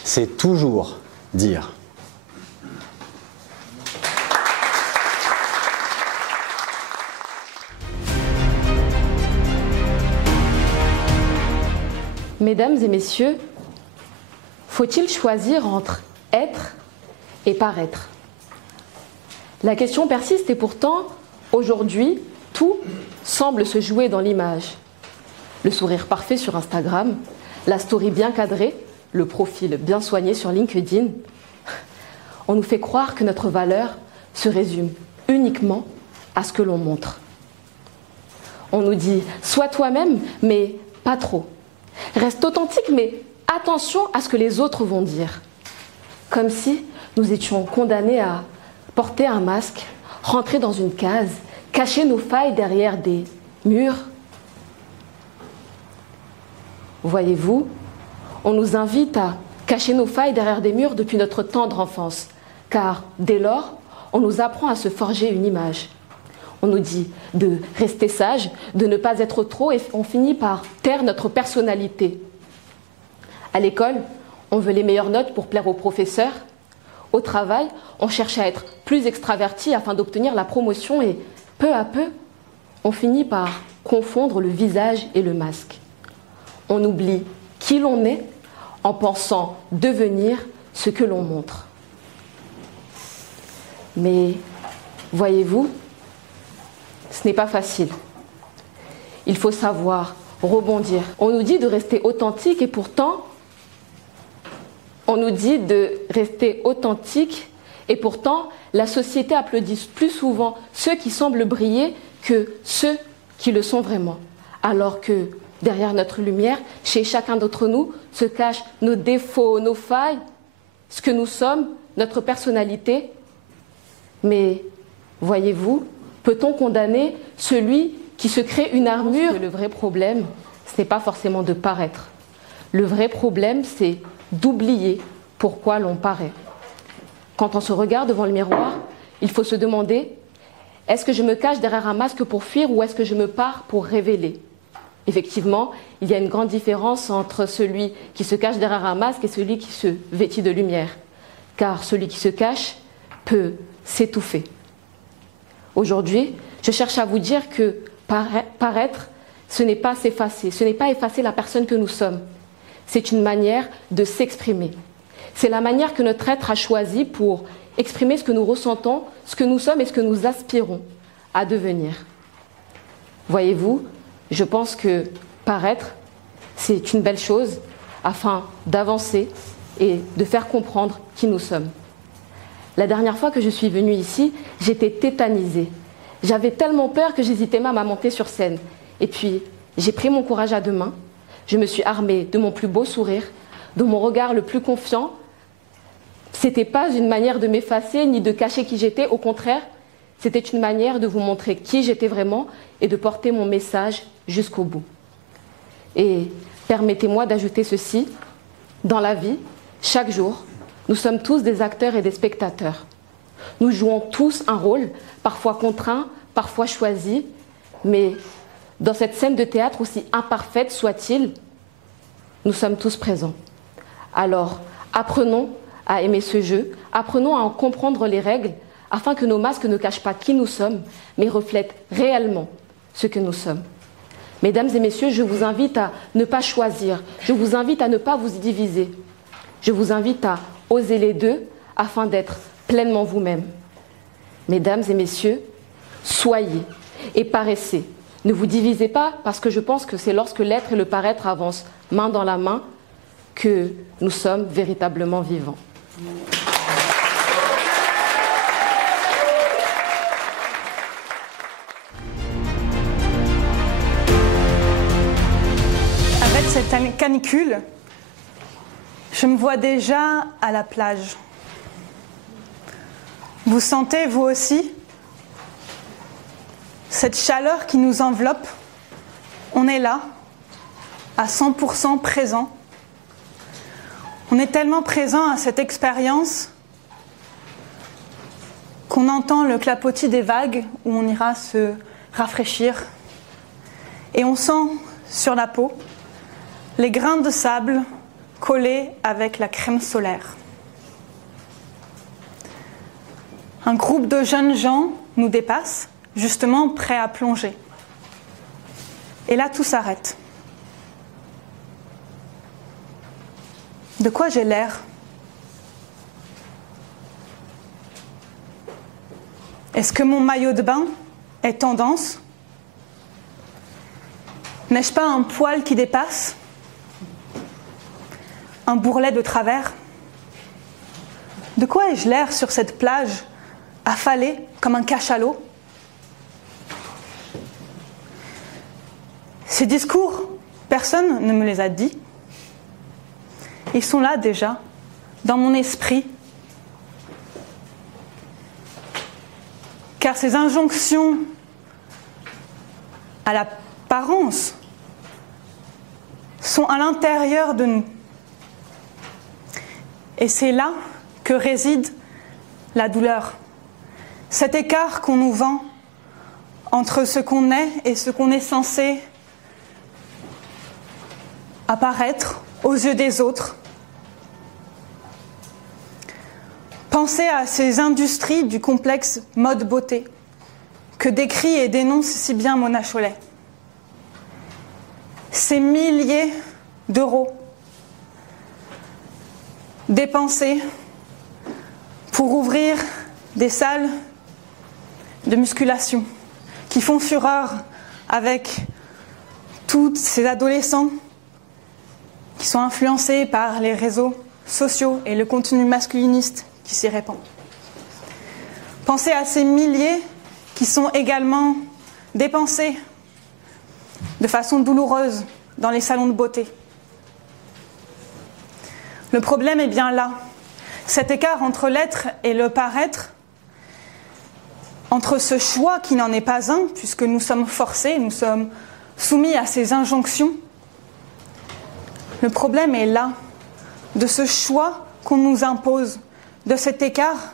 c'est toujours dire. Mesdames et messieurs, faut-il choisir entre être et paraître? La question persiste et pourtant, aujourd'hui, tout semble se jouer dans l'image. Le sourire parfait sur Instagram, la story bien cadrée, le profil bien soigné sur LinkedIn. On nous fait croire que notre valeur se résume uniquement à ce que l'on montre. On nous dit « sois toi-même, mais pas trop ». Reste authentique, mais attention à ce que les autres vont dire. Comme si nous étions condamnés à porter un masque, rentrer dans une case, cacher nos failles derrière des murs. Voyez-vous, on nous invite à cacher nos failles derrière des murs depuis notre tendre enfance, car dès lors, on nous apprend à se forger une image. On nous dit de rester sage, de ne pas être trop, et on finit par taire notre personnalité. À l'école, on veut les meilleures notes pour plaire aux professeurs. Au travail, on cherche à être plus extraverti afin d'obtenir la promotion et peu à peu, on finit par confondre le visage et le masque. On oublie qui l'on est en pensant devenir ce que l'on montre. Mais voyez-vous, ce n'est pas facile. Il faut savoir rebondir. On nous dit de rester authentique et pourtant, la société applaudit plus souvent ceux qui semblent briller que ceux qui le sont vraiment. Alors que derrière notre lumière, chez chacun d'entre nous, se cachent nos défauts, nos failles, ce que nous sommes, notre personnalité. Mais voyez-vous, peut-on condamner celui qui se crée une armure. Le vrai problème, ce n'est pas forcément de paraître. Le vrai problème, c'est d'oublier pourquoi l'on paraît. Quand on se regarde devant le miroir, il faut se demander, est-ce que je me cache derrière un masque pour fuir ou est-ce que je me pare pour révéler? Effectivement, il y a une grande différence entre celui qui se cache derrière un masque et celui qui se vêtit de lumière. Car celui qui se cache peut s'étouffer. Aujourd'hui, je cherche à vous dire que paraître, ce n'est pas s'effacer, ce n'est pas effacer la personne que nous sommes. C'est une manière de s'exprimer. C'est la manière que notre être a choisi pour exprimer ce que nous ressentons, ce que nous sommes et ce que nous aspirons à devenir. Voyez-vous, je pense que paraître, c'est une belle chose afin d'avancer et de faire comprendre qui nous sommes. La dernière fois que je suis venue ici, j'étais tétanisée. J'avais tellement peur que j'hésitais même à monter sur scène. Et puis, j'ai pris mon courage à deux mains. Je me suis armée de mon plus beau sourire, de mon regard le plus confiant. C'était pas une manière de m'effacer ni de cacher qui j'étais. Au contraire, c'était une manière de vous montrer qui j'étais vraiment et de porter mon message jusqu'au bout. Et permettez-moi d'ajouter ceci. Dans la vie, chaque jour, nous sommes tous des acteurs et des spectateurs. Nous jouons tous un rôle, parfois contraint, parfois choisi, mais dans cette scène de théâtre, aussi imparfaite soit-il, nous sommes tous présents. Alors, apprenons à aimer ce jeu, apprenons à en comprendre les règles, afin que nos masques ne cachent pas qui nous sommes, mais reflètent réellement ce que nous sommes. Mesdames et messieurs, je vous invite à ne pas choisir, je vous invite à ne pas vous diviser. Je vous invite à oser les deux afin d'être pleinement vous-même. Mesdames et messieurs, soyez et paraissez. Ne vous divisez pas parce que je pense que c'est lorsque l'être et le paraître avancent main dans la main que nous sommes véritablement vivants. Avec cette canicule, je me vois déjà à la plage. Vous sentez, vous aussi, cette chaleur qui nous enveloppe? On est là, à 100% présent. On est tellement présent à cette expérience qu'on entend le clapotis des vagues où on ira se rafraîchir. Et on sent sur la peau les grains de sable collés avec la crème solaire. Un groupe de jeunes gens nous dépasse, justement prêts à plonger. Et là, tout s'arrête. De quoi j'ai l'air? Est-ce que mon maillot de bain est tendance? N'ai-je pas un poil qui dépasse? Un bourrelet de travers? De quoi ai-je l'air sur cette plage, affalée comme un cachalot? Ces discours, personne ne me les a dit. Ils sont là déjà, dans mon esprit. Car ces injonctions à l'apparence sont à l'intérieur de nous. Et c'est là que réside la douleur. Cet écart qu'on nous vend entre ce qu'on est et ce qu'on est censé apparaître aux yeux des autres. Pensez à ces industries du complexe mode beauté que décrit et dénonce si bien Mona Chollet. Ces milliers d'euros dépensés pour ouvrir des salles de musculation qui font fureur avec tous ces adolescents qui sont influencés par les réseaux sociaux et le contenu masculiniste qui s'y répand. Pensez à ces milliers qui sont également dépensés de façon douloureuse dans les salons de beauté. Le problème est bien là. Cet écart entre l'être et le paraître entre ce choix qui n'en est pas un, puisque nous sommes forcés, nous sommes soumis à ces injonctions. Le problème est là, de ce choix qu'on nous impose, de cet écart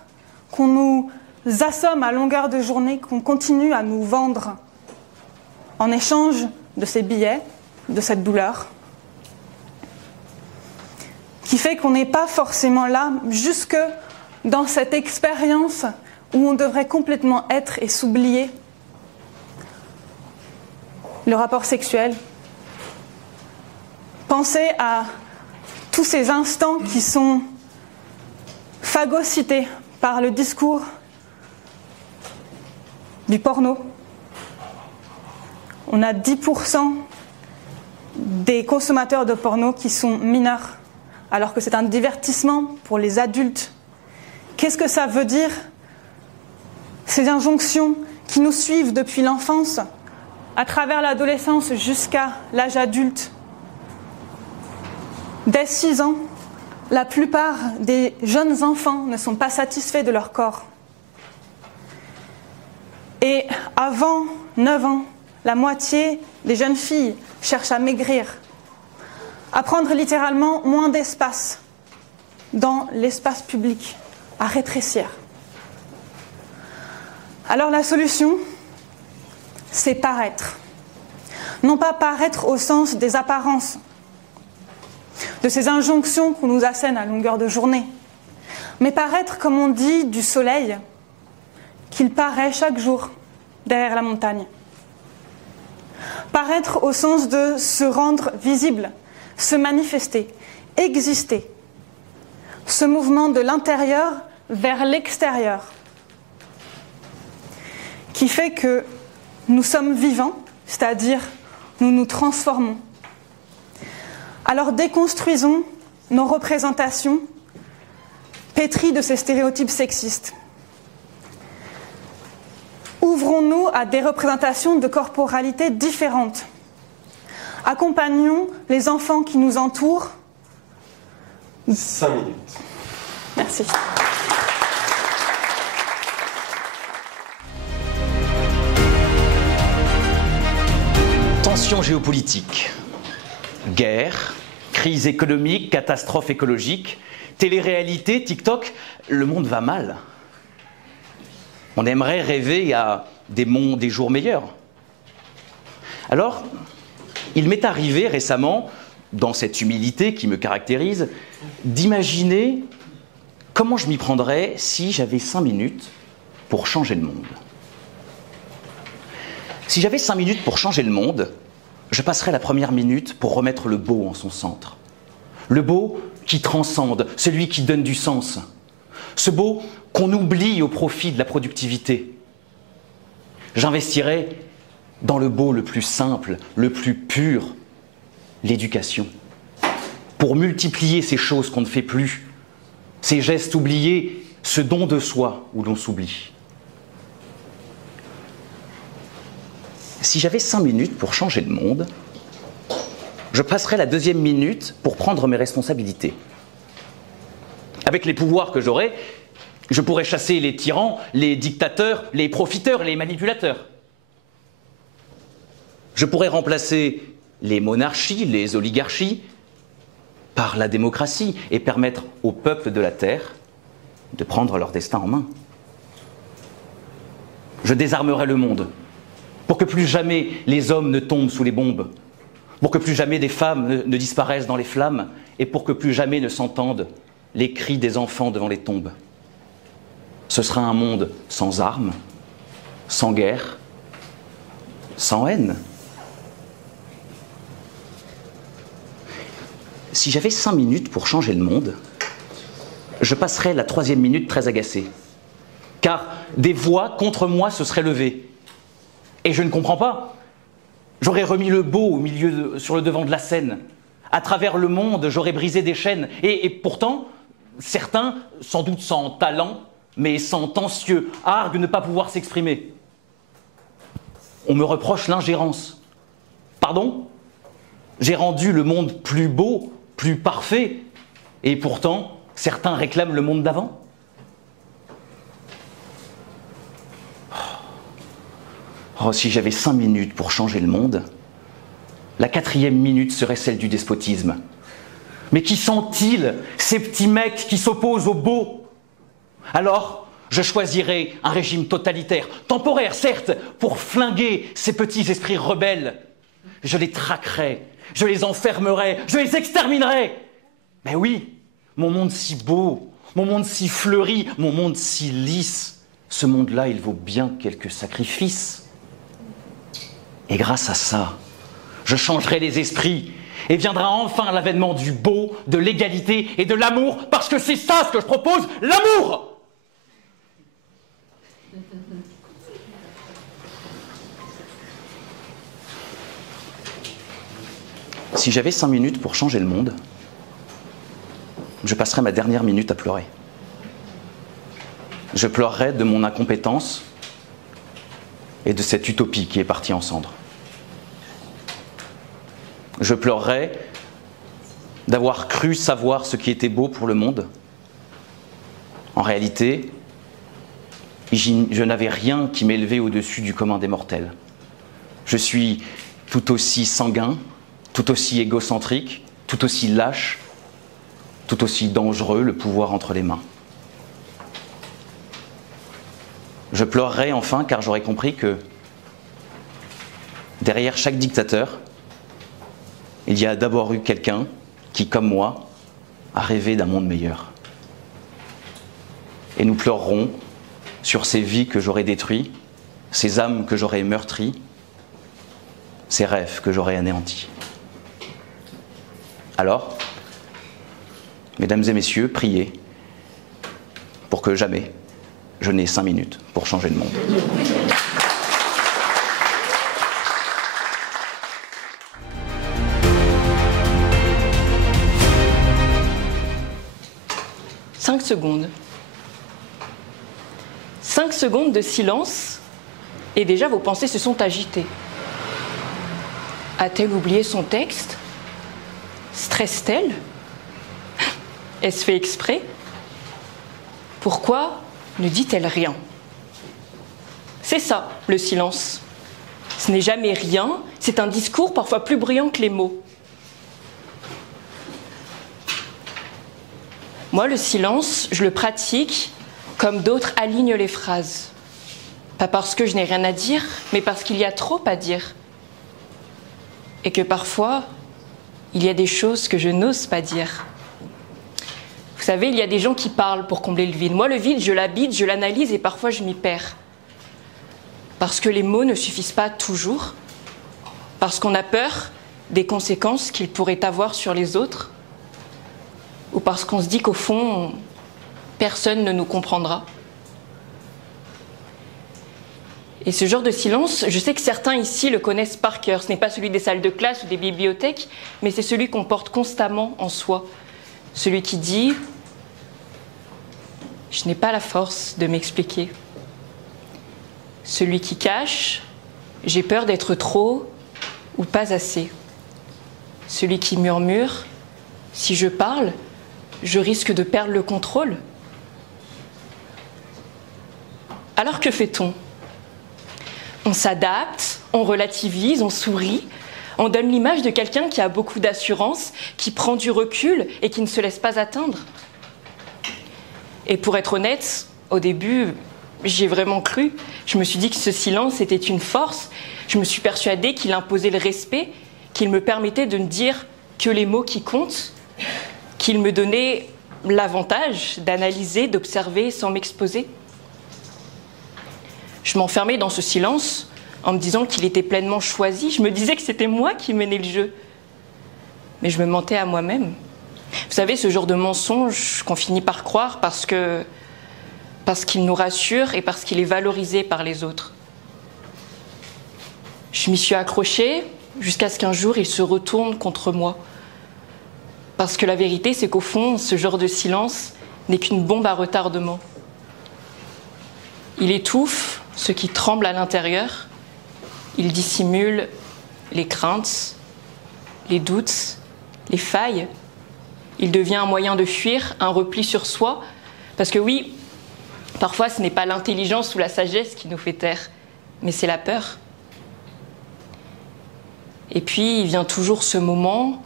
qu'on nous assomme à longueur de journée, qu'on continue à nous vendre en échange de ces billets, de cette douleur, qui fait qu'on n'est pas forcément là jusque dans cette expérience où on devrait complètement être et s'oublier. Le rapport sexuel. Pensez à tous ces instants qui sont phagocytés par le discours du porno. On a 10% des consommateurs de porno qui sont mineurs, alors que c'est un divertissement pour les adultes. Qu'est-ce que ça veut dire? Ces injonctions qui nous suivent depuis l'enfance, à travers l'adolescence jusqu'à l'âge adulte. Dès 6 ans, la plupart des jeunes enfants ne sont pas satisfaits de leur corps. Et avant 9 ans, la moitié des jeunes filles cherchent à maigrir, à prendre littéralement moins d'espace dans l'espace public, à rétrécir. Alors la solution, c'est paraître. Non pas paraître au sens des apparences, de ces injonctions qu'on nous assène à longueur de journée, mais paraître, comme on dit, du soleil, qu'il paraît chaque jour derrière la montagne. Paraître au sens de se rendre visible, se manifester, exister. Ce mouvement de l'intérieur vers l'extérieur, qui fait que nous sommes vivants, c'est-à-dire nous nous transformons. Alors déconstruisons nos représentations pétries de ces stéréotypes sexistes. Ouvrons-nous à des représentations de corporalité différentes. Accompagnons les enfants qui nous entourent. 5 minutes. Merci. Tensions géopolitiques, guerre, crise économique, catastrophe écologique, télé-réalité, TikTok, le monde va mal. On aimerait rêver à des jours meilleurs. Alors, il m'est arrivé récemment, dans cette humilité qui me caractérise, d'imaginer comment je m'y prendrais si j'avais 5 minutes pour changer le monde. Si j'avais 5 minutes pour changer le monde, je passerais la première minute pour remettre le beau en son centre. Le beau qui transcende, celui qui donne du sens. Ce beau qu'on oublie au profit de la productivité. J'investirais dans le beau le plus simple, le plus pur, l'éducation. Pour multiplier ces choses qu'on ne fait plus, ces gestes oubliés, ce don de soi où l'on s'oublie. Si j'avais 5 minutes pour changer le monde, je passerais la 2e minute pour prendre mes responsabilités. Avec les pouvoirs que j'aurais, je pourrais chasser les tyrans, les dictateurs, les profiteurs, les manipulateurs. Je pourrais remplacer les monarchies, les oligarchies, par la démocratie et permettre aux peuples de la Terre de prendre leur destin en main. Je désarmerais le monde pour que plus jamais les hommes ne tombent sous les bombes, pour que plus jamais des femmes ne disparaissent dans les flammes et pour que plus jamais ne s'entendent les cris des enfants devant les tombes. Ce sera un monde sans armes, sans guerre, sans haine. Si j'avais 5 minutes pour changer le monde, je passerais la 3e minute très agacée. Car des voix contre moi se seraient levées. Et je ne comprends pas. J'aurais remis le beau sur le devant de la scène. À travers le monde, j'aurais brisé des chaînes. Et pourtant, certains, sans doute sans talent, mais sentencieux, arguent ne pas pouvoir s'exprimer. On me reproche l'ingérence. Pardon ? J'ai rendu le monde plus beau, plus parfait, et pourtant, certains réclament le monde d'avant. Oh, si j'avais 5 minutes pour changer le monde, la 4e minute serait celle du despotisme. Mais qui sont-ils, ces petits mecs qui s'opposent aux beaux? Alors, je choisirais un régime totalitaire, temporaire certes, pour flinguer ces petits esprits rebelles. Je les traquerais, je les enfermerais, je les exterminerais. Mais oui, mon monde si beau, mon monde si fleuri, mon monde si lisse, ce monde-là, il vaut bien quelques sacrifices. Et grâce à ça, je changerai les esprits et viendra enfin l'avènement du beau, de l'égalité et de l'amour, parce que c'est ça ce que je propose, l'amour! Si j'avais 5 minutes pour changer le monde, je passerais ma dernière minute à pleurer. Je pleurerais de mon incompétence et de cette utopie qui est partie en cendres. Je pleurerais d'avoir cru savoir ce qui était beau pour le monde. En réalité, je n'avais rien qui m'élevait au-dessus du commun des mortels. Je suis tout aussi sanguin, tout aussi égocentrique, tout aussi lâche, tout aussi dangereux, le pouvoir entre les mains. Je pleurerai enfin car j'aurais compris que derrière chaque dictateur, il y a d'abord eu quelqu'un qui, comme moi, a rêvé d'un monde meilleur. Et nous pleurerons sur ces vies que j'aurais détruites, ces âmes que j'aurais meurtries, ces rêves que j'aurais anéantis. Alors, mesdames et messieurs, priez pour que jamais je n'ai 5 minutes pour changer le monde. « 5 secondes. 5 secondes de silence et déjà vos pensées se sont agitées. A-t-elle oublié son texte? Stresse-t-elle? Est-ce fait exprès? Pourquoi ne dit-elle rien? C'est ça, le silence. Ce n'est jamais rien, c'est un discours parfois plus brillant que les mots. Moi, le silence, je le pratique comme d'autres alignent les phrases. Pas parce que je n'ai rien à dire, mais parce qu'il y a trop à dire. Et que parfois, il y a des choses que je n'ose pas dire. Vous savez, il y a des gens qui parlent pour combler le vide. Moi, le vide, je l'habite, je l'analyse et parfois je m'y perds. Parce que les mots ne suffisent pas toujours. Parce qu'on a peur des conséquences qu'ils pourraient avoir sur les autres. Ou parce qu'on se dit qu'au fond, personne ne nous comprendra. Et ce genre de silence, je sais que certains ici le connaissent par cœur. Ce n'est pas celui des salles de classe ou des bibliothèques, mais c'est celui qu'on porte constamment en soi. Celui qui dit « Je n'ai pas la force de m'expliquer ». Celui qui cache « J'ai peur d'être trop ou pas assez ». Celui qui murmure « Si je parle, je risque de perdre le contrôle ». Alors que fait-on ? On s'adapte, on relativise, on sourit, on donne l'image de quelqu'un qui a beaucoup d'assurance, qui prend du recul et qui ne se laisse pas atteindre. Et pour être honnête, au début, j'y ai vraiment cru. Je me suis dit que ce silence était une force. Je me suis persuadée qu'il imposait le respect, qu'il me permettait de ne dire que les mots qui comptent, qu'il me donnait l'avantage d'analyser, d'observer sans m'exposer. Je m'enfermais dans ce silence en me disant qu'il était pleinement choisi. Je me disais que c'était moi qui menais le jeu. Mais je me mentais à moi-même. Vous savez, ce genre de mensonge qu'on finit par croire parce qu'il nous rassure et parce qu'il est valorisé par les autres. Je m'y suis accrochée jusqu'à ce qu'un jour il se retourne contre moi. Parce que la vérité, c'est qu'au fond, ce genre de silence n'est qu'une bombe à retardement. Il étouffe ce qui tremble à l'intérieur, il dissimule les craintes, les doutes, les failles. Il devient un moyen de fuir, un repli sur soi. Parce que oui, parfois ce n'est pas l'intelligence ou la sagesse qui nous fait taire, mais c'est la peur. Et puis il vient toujours ce moment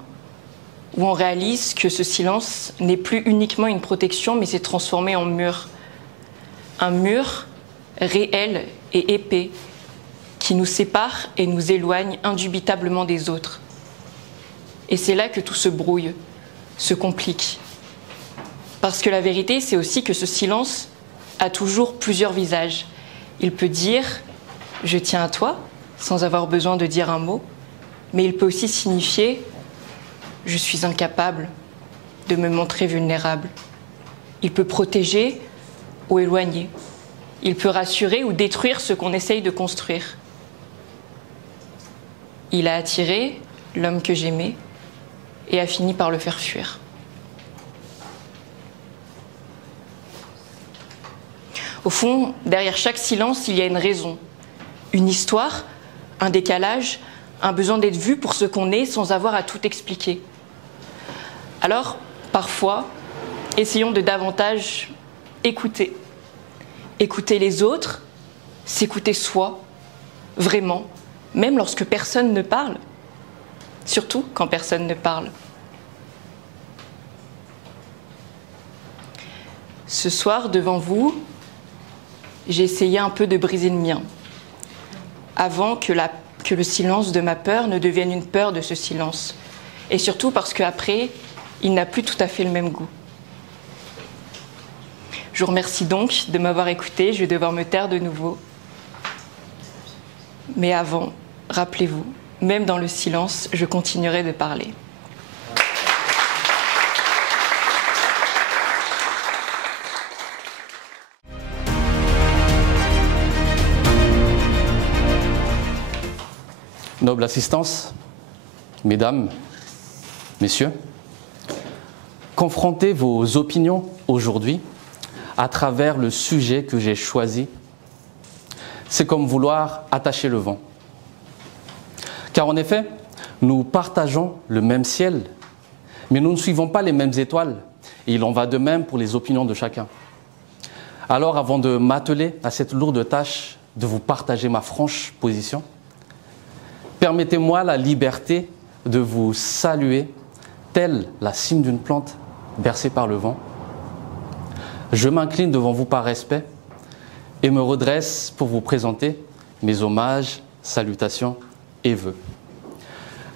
où on réalise que ce silence n'est plus uniquement une protection, mais s'est transformé en mur. Un mur réel et épais qui nous sépare et nous éloigne indubitablement des autres. Et c'est là que tout se brouille, se complique. Parce que la vérité, c'est aussi que ce silence a toujours plusieurs visages. Il peut dire « je tiens à toi » sans avoir besoin de dire un mot, mais il peut aussi signifier « je suis incapable de me montrer vulnérable ». Il peut protéger ou éloigner. Il peut rassurer ou détruire ce qu'on essaye de construire. Il a attiré l'homme que j'aimais et a fini par le faire fuir. Au fond, derrière chaque silence, il y a une raison, une histoire, un décalage, un besoin d'être vu pour ce qu'on est sans avoir à tout expliquer. Alors, parfois, essayons de davantage écouter. Écouter les autres, s'écouter soi, vraiment, même lorsque personne ne parle. Surtout quand personne ne parle. Ce soir, devant vous, j'ai essayé un peu de briser le mien, avant que le silence de ma peur ne devienne une peur de ce silence. Et surtout parce qu'après, il n'a plus tout à fait le même goût. Je vous remercie donc de m'avoir écouté, je vais devoir me taire de nouveau. Mais avant, rappelez-vous, même dans le silence, je continuerai de parler. Noble assistance, mesdames, messieurs, confrontez vos opinions aujourd'hui à travers le sujet que j'ai choisi. C'est comme vouloir attacher le vent. Car en effet, nous partageons le même ciel, mais nous ne suivons pas les mêmes étoiles. Et il en va de même pour les opinions de chacun. Alors, avant de m'atteler à cette lourde tâche de vous partager ma franche position, permettez-moi la liberté de vous saluer, telle la cime d'une plante bercée par le vent. Je m'incline devant vous par respect et me redresse pour vous présenter mes hommages, salutations et vœux.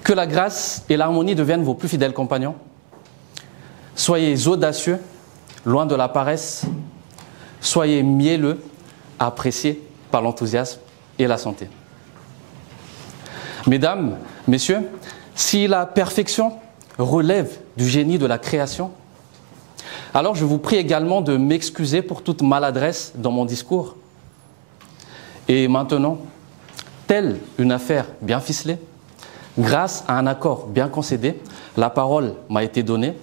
Que la grâce et l'harmonie deviennent vos plus fidèles compagnons. Soyez audacieux, loin de la paresse. Soyez mielleux, appréciés par l'enthousiasme et la santé. Mesdames, messieurs, si la perfection relève du génie de la création, alors je vous prie également de m'excuser pour toute maladresse dans mon discours. Et maintenant, telle une affaire bien ficelée, grâce à un accord bien concédé, la parole m'a été donnée.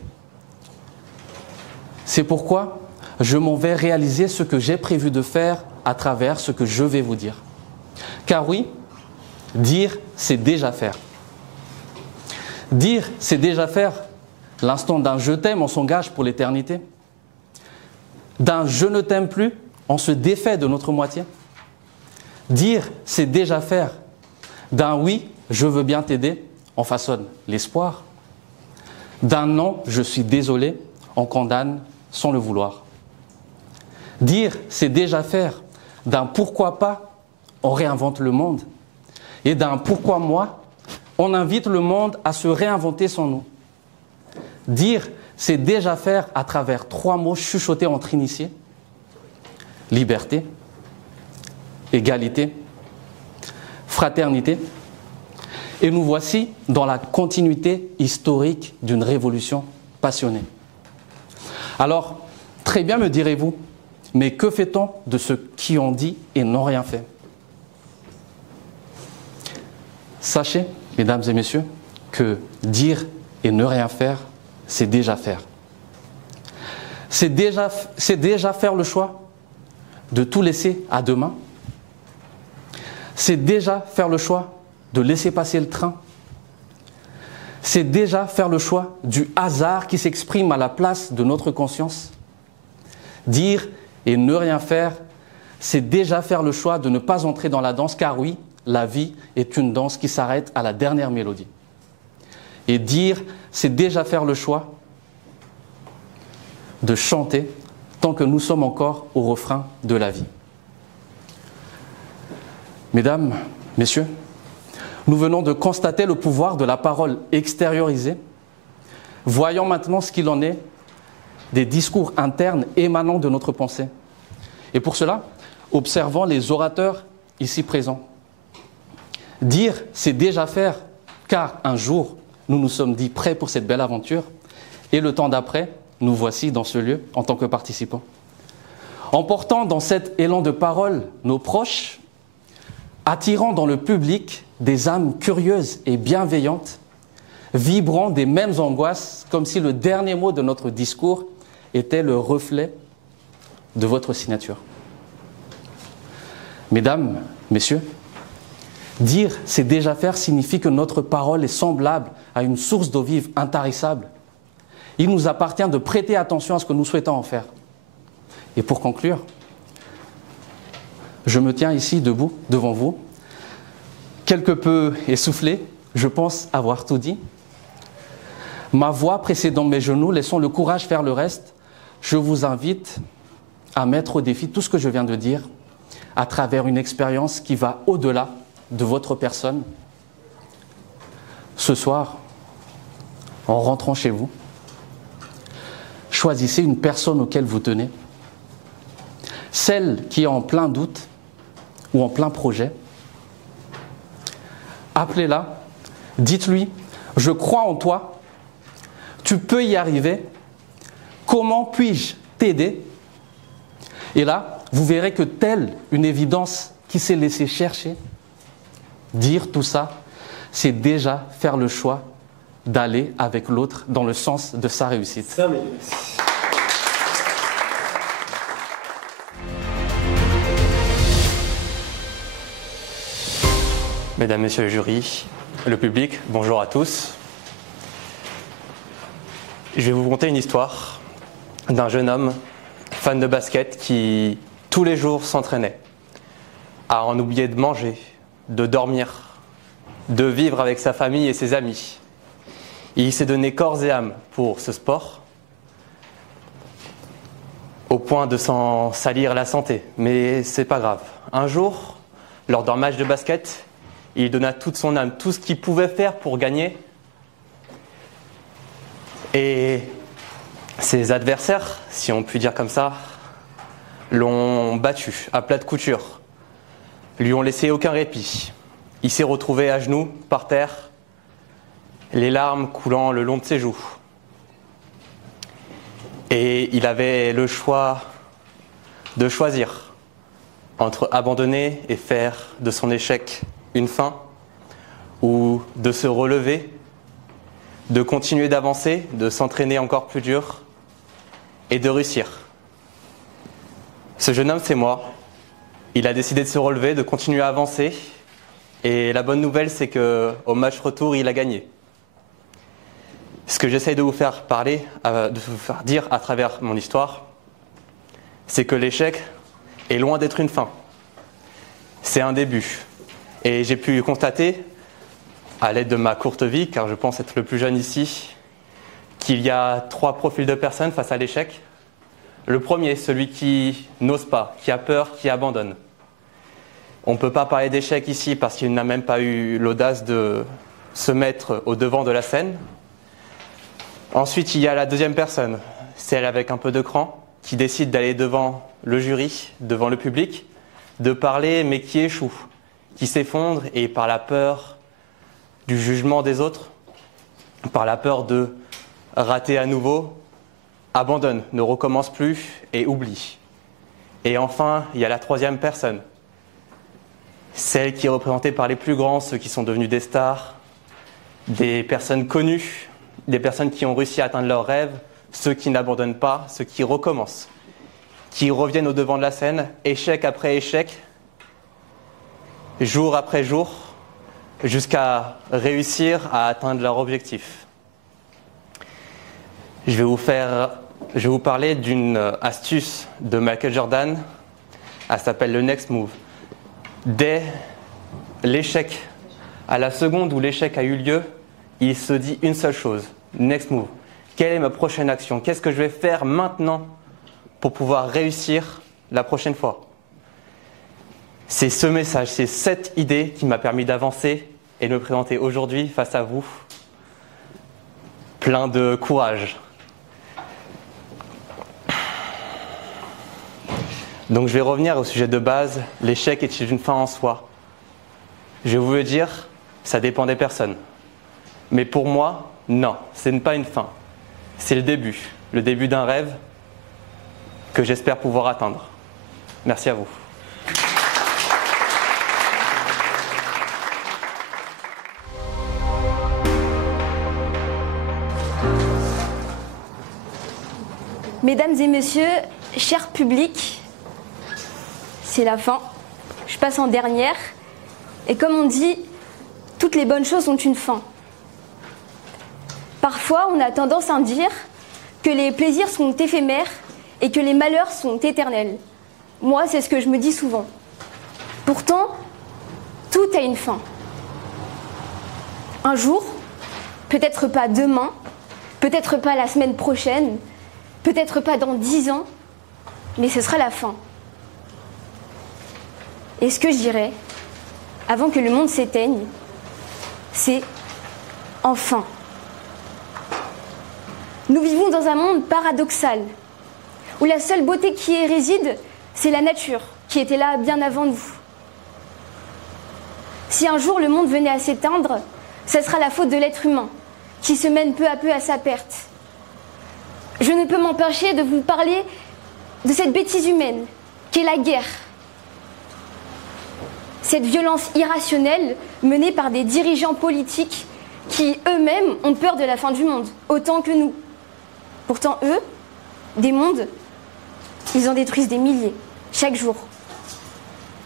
C'est pourquoi je m'en vais réaliser ce que j'ai prévu de faire à travers ce que je vais vous dire. Car oui, dire, c'est déjà faire. Dire, c'est déjà faire. L'instant d'un « je t'aime », on s'engage pour l'éternité. D'un « je ne t'aime plus », on se défait de notre moitié. Dire, c'est déjà faire. D'un « oui, je veux bien t'aider », on façonne l'espoir. D'un « non, je suis désolé », on condamne sans le vouloir. Dire, c'est déjà faire. D'un « pourquoi pas », on réinvente le monde. Et d'un « pourquoi moi », on invite le monde à se réinventer sans nous. Dire, c'est déjà faire à travers 3 mots chuchotés entre initiés. Liberté, égalité, fraternité. Et nous voici dans la continuité historique d'une révolution passionnée. Alors, très bien me direz-vous, mais que fait-on de ceux qui ont dit et n'ont rien fait? Sachez, mesdames et messieurs, que dire et ne rien faire, c'est déjà faire. C'est déjà faire le choix de tout laisser à demain. C'est déjà faire le choix de laisser passer le train. C'est déjà faire le choix du hasard qui s'exprime à la place de notre conscience. Dire et ne rien faire, c'est déjà faire le choix de ne pas entrer dans la danse, car oui, la vie est une danse qui s'arrête à la dernière mélodie. Et dire, c'est déjà faire le choix de chanter tant que nous sommes encore au refrain de la vie. Mesdames, messieurs, nous venons de constater le pouvoir de la parole extériorisée. Voyons maintenant ce qu'il en est des discours internes émanant de notre pensée. Et pour cela, observons les orateurs ici présents. Dire, c'est déjà faire, car un jour, nous nous sommes dit prêts pour cette belle aventure, et le temps d'après, nous voici dans ce lieu en tant que participants. En portant dans cet élan de parole nos proches, attirant dans le public des âmes curieuses et bienveillantes, vibrant des mêmes angoisses, comme si le dernier mot de notre discours était le reflet de votre signature. Mesdames, messieurs, dire « c'est déjà faire » signifie que notre parole est semblable à une source d'eau vive intarissable. Il nous appartient de prêter attention à ce que nous souhaitons en faire. Et pour conclure, je me tiens ici debout devant vous, quelque peu essoufflé, je pense avoir tout dit. Ma voix précédant mes genoux, laissons le courage faire le reste. Je vous invite à mettre au défi tout ce que je viens de dire à travers une expérience qui va au-delà de votre personne. Ce soir, en rentrant chez vous, choisissez une personne auquel vous tenez, celle qui est en plein doute ou en plein projet. Appelez-la, dites-lui « Je crois en toi, tu peux y arriver, comment puis-je t'aider ?» Et là, vous verrez que telle une évidence qui s'est laissée chercher, dire tout ça, c'est déjà faire le choix d'aller avec l'autre dans le sens de sa réussite. Mesdames, Messieurs le jury, le public, bonjour à tous. Je vais vous conter une histoire d'un jeune homme fan de basket qui, tous les jours, s'entraînait à en oublier de manger, de dormir, de vivre avec sa famille et ses amis. Il s'est donné corps et âme pour ce sport, au point de s'en salir la santé. Mais c'est pas grave. Un jour, lors d'un match de basket, il donna toute son âme, tout ce qu'il pouvait faire pour gagner. Et ses adversaires, si on peut dire comme ça, l'ont battu à plat de couture, lui ont laissé aucun répit. Il s'est retrouvé à genoux, par terre, les larmes coulant le long de ses joues. Et il avait le choix de choisir entre abandonner et faire de son échec une fin, ou de se relever, de continuer d'avancer, de s'entraîner encore plus dur et de réussir. Ce jeune homme, c'est moi. Il a décidé de se relever, de continuer à avancer. Et la bonne nouvelle, c'est qu'au match retour, il a gagné. Ce que j'essaye de vous faire parler, de vous faire dire à travers mon histoire, c'est que l'échec est loin d'être une fin. C'est un début. Et j'ai pu constater, à l'aide de ma courte vie, car je pense être le plus jeune ici, qu'il y a 3 profils de personnes face à l'échec. Le premier, celui qui n'ose pas, qui a peur, qui abandonne. On ne peut pas parler d'échec ici parce qu'il n'a même pas eu l'audace de se mettre au devant de la scène. Ensuite, il y a la deuxième personne, celle avec un peu de cran, qui décide d'aller devant le jury, devant le public, de parler mais qui échoue, qui s'effondre et par la peur du jugement des autres, par la peur de rater à nouveau, abandonne, ne recommence plus et oublie. Et enfin, il y a la troisième personne, celle qui est représentée par les plus grands, ceux qui sont devenus des stars, des personnes connues, des personnes qui ont réussi à atteindre leurs rêves, ceux qui n'abandonnent pas, ceux qui recommencent, qui reviennent au devant de la scène, échec après échec, jour après jour, jusqu'à réussir à atteindre leur objectif. Je vais vous parler d'une astuce de Michael Jordan. Elle s'appelle le Next Move. Dès l'échec, à la seconde où l'échec a eu lieu, il se dit une seule chose, next move. Quelle est ma prochaine action? Qu'est-ce que je vais faire maintenant pour pouvoir réussir la prochaine fois? C'est ce message, c'est cette idée qui m'a permis d'avancer et de me présenter aujourd'hui face à vous, plein de courage. Donc je vais revenir au sujet de base, l'échec est une fin en soi. Je vais vous le dire, ça dépend des personnes. Mais pour moi, non, ce n'est pas une fin. C'est le début d'un rêve que j'espère pouvoir atteindre. Merci à vous. Mesdames et messieurs, cher public, c'est la fin. Je passe en dernière. Et comme on dit, toutes les bonnes choses ont une fin. Parfois, on a tendance à dire que les plaisirs sont éphémères et que les malheurs sont éternels. Moi, c'est ce que je me dis souvent. Pourtant, tout a une fin. Un jour, peut-être pas demain, peut-être pas la semaine prochaine, peut-être pas dans 10 ans, mais ce sera la fin. Et ce que je dirais, avant que le monde s'éteigne, c'est enfin. Nous vivons dans un monde paradoxal, où la seule beauté qui y réside, c'est la nature, qui était là bien avant nous. Si un jour le monde venait à s'éteindre, ce sera la faute de l'être humain, qui se mène peu à peu à sa perte. Je ne peux m'empêcher de vous parler de cette bêtise humaine, qu'est la guerre. Cette violence irrationnelle menée par des dirigeants politiques qui eux-mêmes ont peur de la fin du monde, autant que nous. Pourtant, eux, des mondes, ils en détruisent des milliers, chaque jour.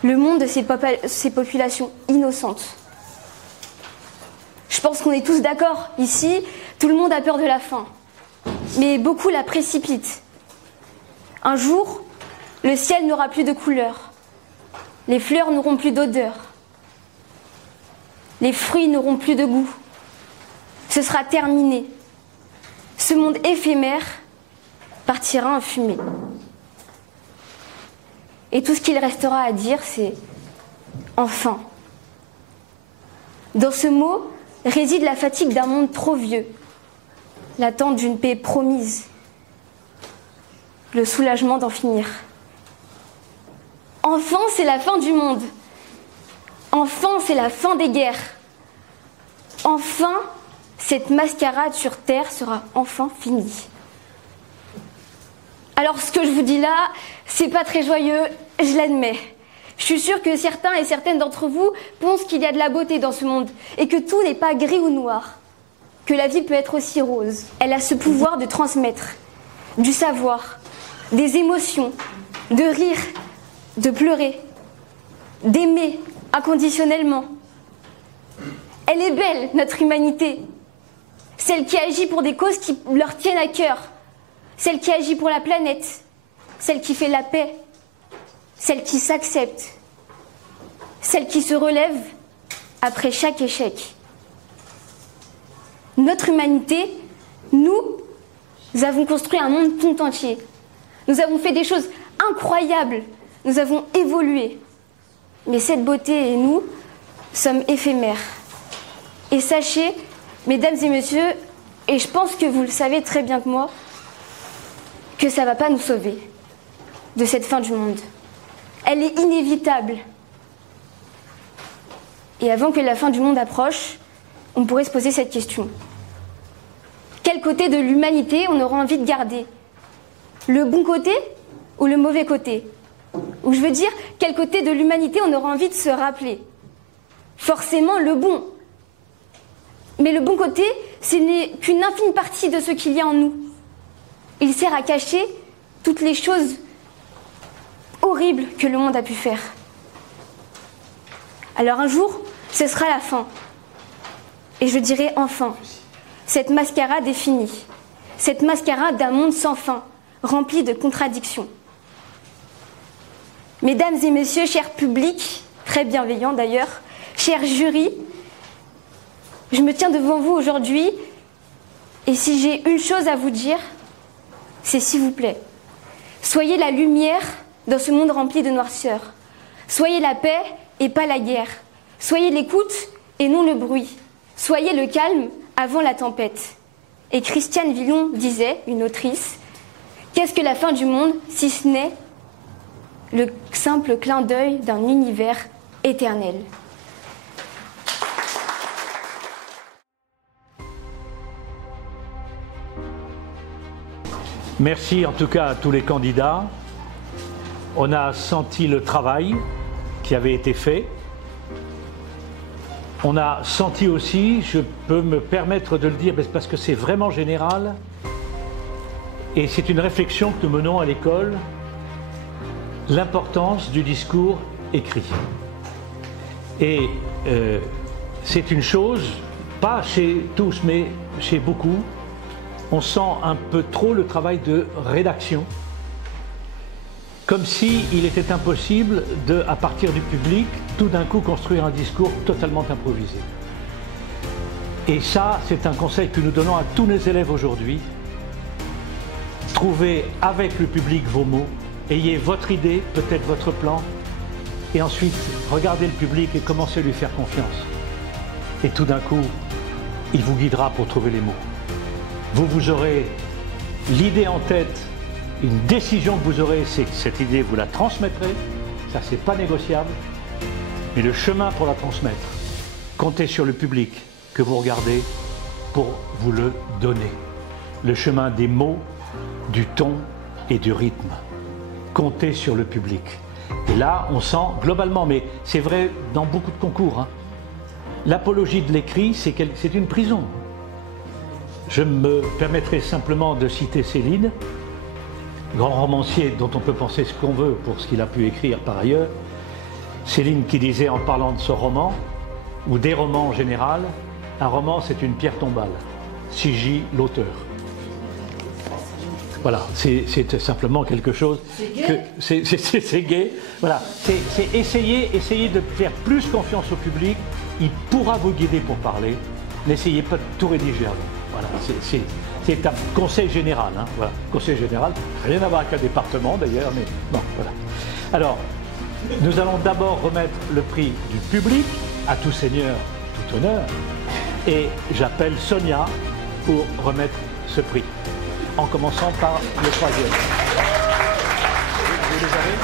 Le monde de ces populations innocentes. Je pense qu'on est tous d'accord, ici, tout le monde a peur de la fin. Mais beaucoup la précipitent. Un jour, le ciel n'aura plus de couleur. Les fleurs n'auront plus d'odeur. Les fruits n'auront plus de goût. Ce sera terminé. Ce monde éphémère partira en fumée. Et tout ce qu'il restera à dire, c'est « enfin ». Dans ce mot réside la fatigue d'un monde trop vieux, l'attente d'une paix promise, le soulagement d'en finir. Enfin, c'est la fin du monde. Enfin, c'est la fin des guerres. Enfin, cette mascarade sur Terre sera enfin finie. Alors, ce que je vous dis là, c'est pas très joyeux, je l'admets. Je suis sûre que certains et certaines d'entre vous pensent qu'il y a de la beauté dans ce monde et que tout n'est pas gris ou noir, que la vie peut être aussi rose. Elle a ce pouvoir de transmettre du savoir, des émotions, de rire, de pleurer, d'aimer inconditionnellement. Elle est belle, notre humanité, celle qui agit pour des causes qui leur tiennent à cœur, celle qui agit pour la planète, celle qui fait la paix, celle qui s'accepte, celle qui se relève après chaque échec. Notre humanité, nous avons construit un monde tout entier. Nous avons fait des choses incroyables. Nous avons évolué. Mais cette beauté et nous sommes éphémères. Et sachez, mesdames et messieurs, et je pense que vous le savez très bien que moi, que ça ne va pas nous sauver de cette fin du monde. Elle est inévitable. Et avant que la fin du monde approche, on pourrait se poser cette question. Quel côté de l'humanité on aura envie de garder? Le bon côté ou le mauvais côté? Ou je veux dire, quel côté de l'humanité on aura envie de se rappeler? Forcément le bon. Mais le bon côté, ce n'est qu'une infime partie de ce qu'il y a en nous. Il sert à cacher toutes les choses horribles que le monde a pu faire. Alors un jour, ce sera la fin. Et je dirai enfin, cette mascarade est finie. Cette mascarade d'un monde sans fin, rempli de contradictions. Mesdames et messieurs, chers publics, très bienveillants d'ailleurs, cher jury, je me tiens devant vous aujourd'hui et si j'ai une chose à vous dire, c'est s'il vous plaît, soyez la lumière dans ce monde rempli de noirceur. Soyez la paix et pas la guerre. Soyez l'écoute et non le bruit. Soyez le calme avant la tempête. Et Christiane Villon disait, une autrice, qu'est-ce que la fin du monde si ce n'est le simple clin d'œil d'un univers éternel. Merci en tout cas à tous les candidats. On a senti le travail qui avait été fait. On a senti aussi, je peux me permettre de le dire parce que c'est vraiment général, et c'est une réflexion que nous menons à l'école, l'importance du discours écrit. Et c'est une chose, pas chez tous, mais chez beaucoup, on sent un peu trop le travail de rédaction, comme s'il était impossible de, à partir du public, tout d'un coup construire un discours totalement improvisé. Et ça, c'est un conseil que nous donnons à tous nos élèves aujourd'hui. Trouvez avec le public vos mots, ayez votre idée, peut-être votre plan, et ensuite regardez le public et commencez à lui faire confiance. Et tout d'un coup, il vous guidera pour trouver les mots. Vous aurez l'idée en tête, une décision que vous aurez, c'est que cette idée, vous la transmettrez, ça c'est pas négociable, mais le chemin pour la transmettre, comptez sur le public que vous regardez pour vous le donner. Le chemin des mots, du ton et du rythme. Comptez sur le public. Et là, on sent globalement, mais c'est vrai dans beaucoup de concours, hein, l'apologie de l'écrit, c'est une prison. Je me permettrai simplement de citer Céline, grand romancier dont on peut penser ce qu'on veut pour ce qu'il a pu écrire par ailleurs. Céline qui disait en parlant de ce roman, ou des romans en général, un roman c'est une pierre tombale, sigille l'auteur. Voilà, c'est simplement quelque chose que c'est gai. Voilà, c'est essayer de faire plus confiance au public. Il pourra vous guider pour parler. N'essayez pas de tout rédiger avant. Voilà, c'est un conseil général. Hein, voilà, conseil général, rien à voir avec un département d'ailleurs, mais bon, voilà. Alors, nous allons d'abord remettre le prix du public, à tout seigneur, tout honneur, et j'appelle Sonia pour remettre ce prix, en commençant par le troisième. Vous les avez ?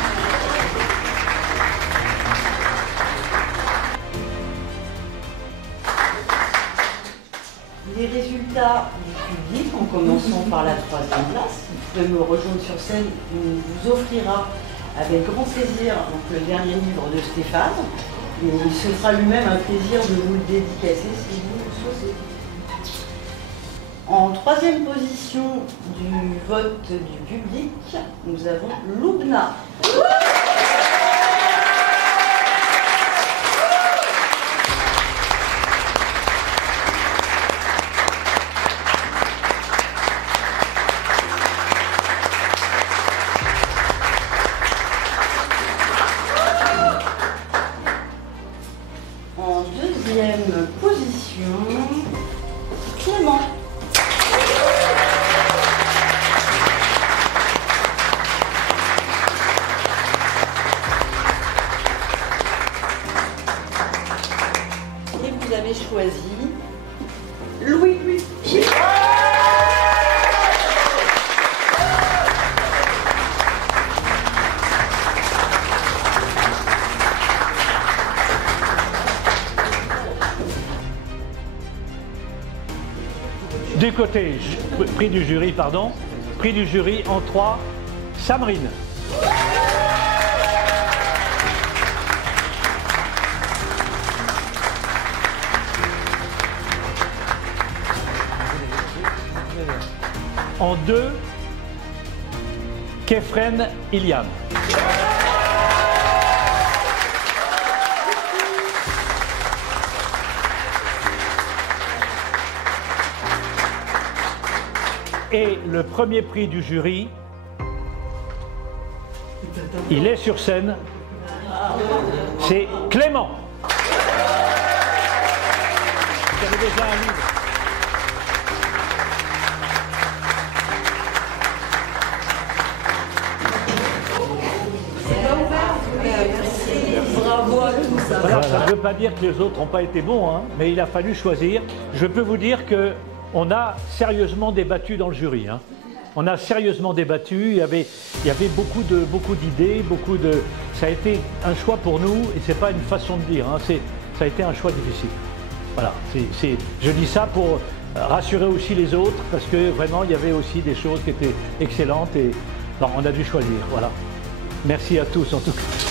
Les résultats du public, en commençant par la troisième place, vous pouvez me rejoindre sur scène, on vous offrira avec grand plaisir donc, le dernier livre de Stéphane. Et ce sera lui-même un plaisir de vous le dédicacer si vous le souhaitez. En troisième position du vote du public, nous avons Loubna. En deuxième position, Clément. Et vous avez choisi Louis. Du côté, prix du jury, pardon, prix du jury en 3, Samrine. En 2, Kefren Iliam. Et le premier prix du jury, il est sur scène, c'est Clément. Vous avez déjà un livre. Bravo à tous. Voilà, ça ne veut pas dire que les autres n'ont pas été bons, hein, mais il a fallu choisir. Je peux vous dire qu'on a sérieusement débattu dans le jury. Hein. On a sérieusement débattu, il y avait beaucoup d'idées, ça a été un choix pour nous, et ce n'est pas une façon de dire, hein, ça a été un choix difficile. Voilà, je dis ça pour rassurer aussi les autres, parce que vraiment il y avait aussi des choses qui étaient excellentes, et non, on a dû choisir. Voilà. Merci à tous en tout cas.